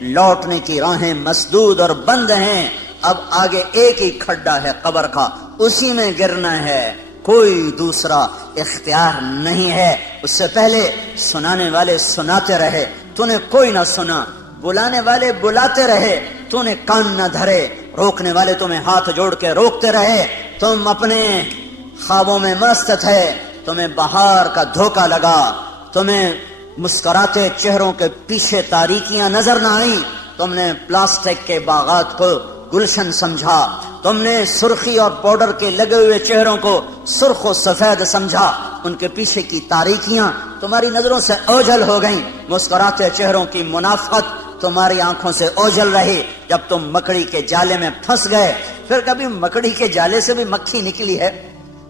لوٹنے کی راہیں مسدود اور بند ہیں. اب آگے ایک ہی کھڈا ہے قبر کا، اسی میں گرنا ہے، کوئی دوسرا اختیار نہیں ہے. اس سے پہلے سنانے والے سناتے رہے، تو نے کوئی نہ سنا. بلانے والے بلاتے رہے، تو نے کان نہ دھرے. روکنے والے تمہیں ہاتھ جوڑ کے روکتے رہے. تم اپنے خوابوں میں مست تھے، تمہیں بہار کا دھوکہ لگا، تمہیں مسکراتے چہروں کے پیچھے تاریکیاں نظر نہ آئیں. تم نے پلاسٹک کے باغات کو گلشن سمجھا، تم نے سرخی اور پاؤڈر کے لگے ہوئے چہروں کو سرخ و سفید سمجھا. ان کے پیچھے کی تاریکیاں تمہاری نظروں سے اوجھل ہو گئیں. مسکراتے چہروں کی منافقت تمہاری آنکھوں سے اوجھل رہی. جب تم مکڑی کے جالے میں پھنس گئے، پھر کبھی مکڑی کے جالے سے بھی مکھی نکلی ہے؟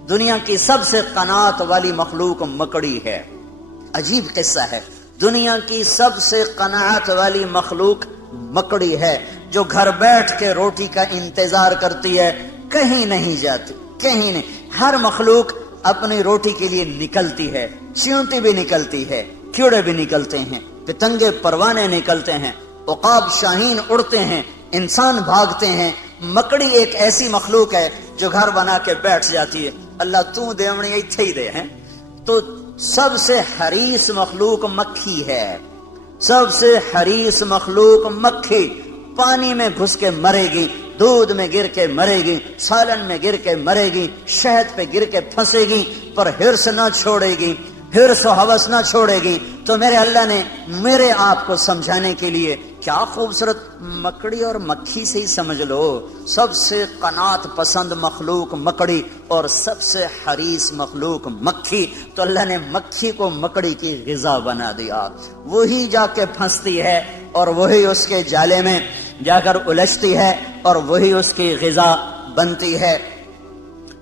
دنیا کی سب سے قناعت والی مخلوق مکڑی ہے. عجیب قصہ ہے، دنیا کی سب سے قناعت والی مخلوق مکڑی ہے، جو گھر بیٹھ کے روٹی کا انتظار کرتی ہے، کہیں نہیں جاتی، کہیں نہیں. ہر مخلوق اپنی روٹی کے لیے نکلتی ہے، چیونٹی بھی نکلتی ہے، کیڑے بھی نکلتے ہیں، پتنگے پروانے نکلتے ہیں، عقاب شاہین اڑتے ہیں، انسان بھاگتے ہیں. مکڑی ایک ایسی مخلوق ہے جو گھر بنا کے بیٹھ جاتی ہے. اللہ تو دے ہمیں ایتھے ہی دے ہیں. تو سب سے حریص مخلوق مکھی ہے، سب سے حریص مخلوق مکھی. پانی میں گھس کے مرے گی، دودھ میں گر کے مرے گی، سالن میں گر کے مرے گی، شہد پہ گر کے پھنسے گی، پر ہرس نہ چھوڑے گی، ہرس و ہوس نہ چھوڑے گی. تو میرے اللہ نے میرے آپ کو سمجھانے کے لیے کیا خوبصورت، مکڑی اور مکھی سے ہی سمجھ لو. سب سے قناعت پسند مخلوق مکڑی اور سب سے حریص مخلوق مکھی. تو اللہ نے مکھی کو مکڑی کی غذا بنا دیا. وہی جا کے پھنستی ہے اور وہی اس کے جالے میں جا کر الجھتی ہے اور وہی اس کی غذا بنتی ہے.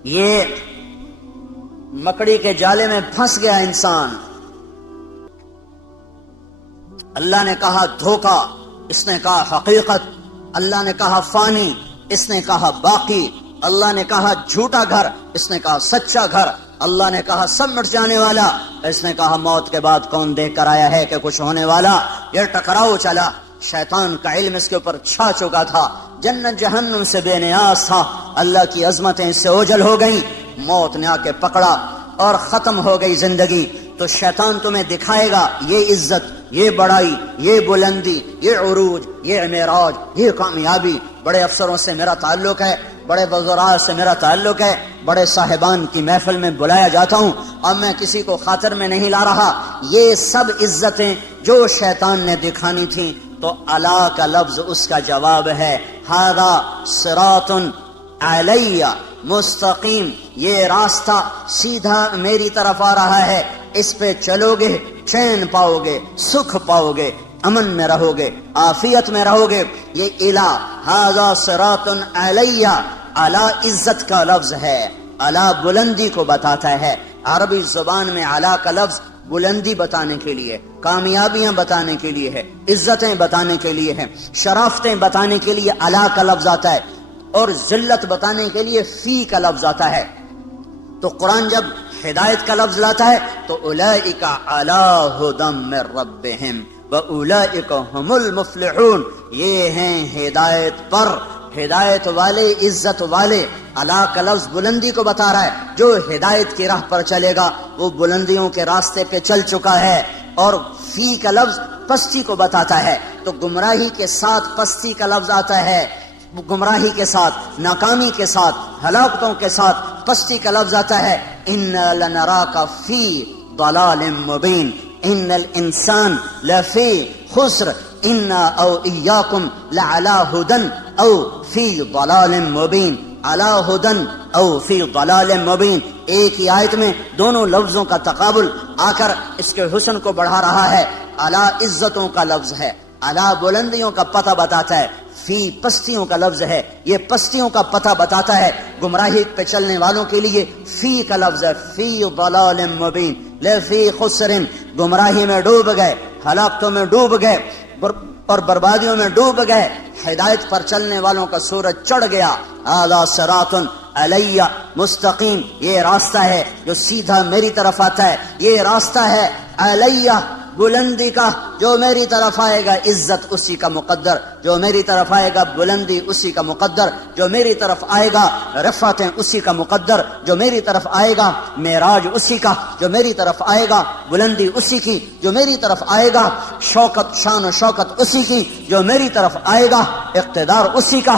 یہ مکڑی کے جالے میں پھنس گیا انسان. اللہ نے کہا دھوکہ، اس نے کہا حقیقت، اللہ نے کہا فانی، اس نے کہا باقی، اللہ نے کہا جھوٹا گھر، اس نے کہا سچا گھر، اللہ نے کہا سب مٹ جانے والا، اس نے کہا موت کے بعد کون دیکھ کر آیا ہے کہ کچھ ہونے والا۔ یہ ٹکراؤ چلا، شیطان کا علم اس کے اوپر چھا چکا تھا، جنت جہنم سے بے نیاز تھا، اللہ کی عظمتیں اس سے اوجھل ہو گئیں، موت نے آ کے پکڑا اور ختم ہو گئی زندگی۔ تو شیطان تمہیں دکھائے گا یہ عزت، یہ بڑائی، یہ بلندی، یہ عروج، یہ معراج، یہ کامیابی، بڑے افسروں سے میرا تعلق ہے، بڑے وزراء سے میرا تعلق ہے، بڑے صاحبان کی محفل میں بلایا جاتا ہوں اور میں کسی کو خاطر میں نہیں لا رہا۔ یہ سب عزتیں جو شیطان نے دکھانی تھیں، تو الا کا لفظ اس کا جواب ہے۔ ھذا صراط علیہ مستقیم، یہ راستہ سیدھا میری طرف آ رہا ہے، اس پہ چلو گے چین پاؤ گے، سکھ پاؤ گے، امن میں رہو گے، عافیت میں رہو گے۔ یہ الہ ھذا صراط علیہ، اعلی عزت کا لفظ ہے، اعلی بلندی کو بتاتا ہے۔ عربی زبان میں اعلی کا لفظ بلندی بتانے کے لیے، کامیابیاں بتانے کے لیے ہے، عزتیں بتانے کے لیے ہے، شرافتیں بتانے کے لیے اعلی کا لفظ آتا ہے، اور ذلت بتانے کے لیے فی کا لفظ آتا ہے۔ تو قرآن جب ہدایت کا لفظ لاتا ہے تو اولئک علی ھدی من ربہم واولئک ھم المفلحون، یہ ہیں ہدایت پر، ہدایت والے، عزت والے۔ اعلیٰ کا لفظ بلندی کو بتا رہا ہے، جو ہدایت کی راہ پر چلے گا وہ بلندیوں کے راستے پہ چل چکا ہے۔ اور فی کا لفظ پستی کو بتاتا ہے، تو گمراہی کے ساتھ پستی کا لفظ آتا ہے، گمراہی کے ساتھ، ناکامی کے ساتھ، ہلاکتوں کے ساتھ پستی کا لفظ آتا ہے۔ اِنَّا لَنَرَاكَ فِي ضَلَالٍ مُبِينٍ ان الانسان لفی خسر انا او ایاکم لعلی ہدن او فی ضلال مبین، علی ہدن او فی ضلال مبین۔ ایک ہی آیت میں دونوں لفظوں کا تقابل آ کر اس کے حسن کو بڑھا رہا ہے۔ علی عزتوں کا لفظ ہے، علی بلندیوں کا پتہ بتاتا ہے، فی پستیوں کا لفظ ہے، یہ پستیوں کا پتہ بتاتا ہے۔ گمراہی پہ چلنے والوں کے لیے فی کا لفظ ہے، فی ضلال مبین، لفی خسر، گمراہی میں ڈوب گئے، ہلاکتوں میں ڈوب گئے اور بربادیوں میں ڈوب گئے۔ ہدایت پر چلنے والوں کا سورج چڑھ گیا۔ ھذا صراط علیہ مستقیم، یہ راستہ ہے جو سیدھا میری طرف آتا ہے، یہ راستہ ہے علیہ بلندی کا، جو میری طرف آئے گا عزت اسی کا مقدر، جو میری طرف آئے گا بلندی اسی کا مقدر، جو میری طرف آئے گا رفعتیں اسی کا مقدر، جو میری طرف آئے گا معراج اسی کا، جو میری طرف آئے گا بلندی اسی کی، جو میری طرف آئے گا شوکت، شان و شوکت اسی کی، جو میری طرف آئے گا اقتدار اسی کا۔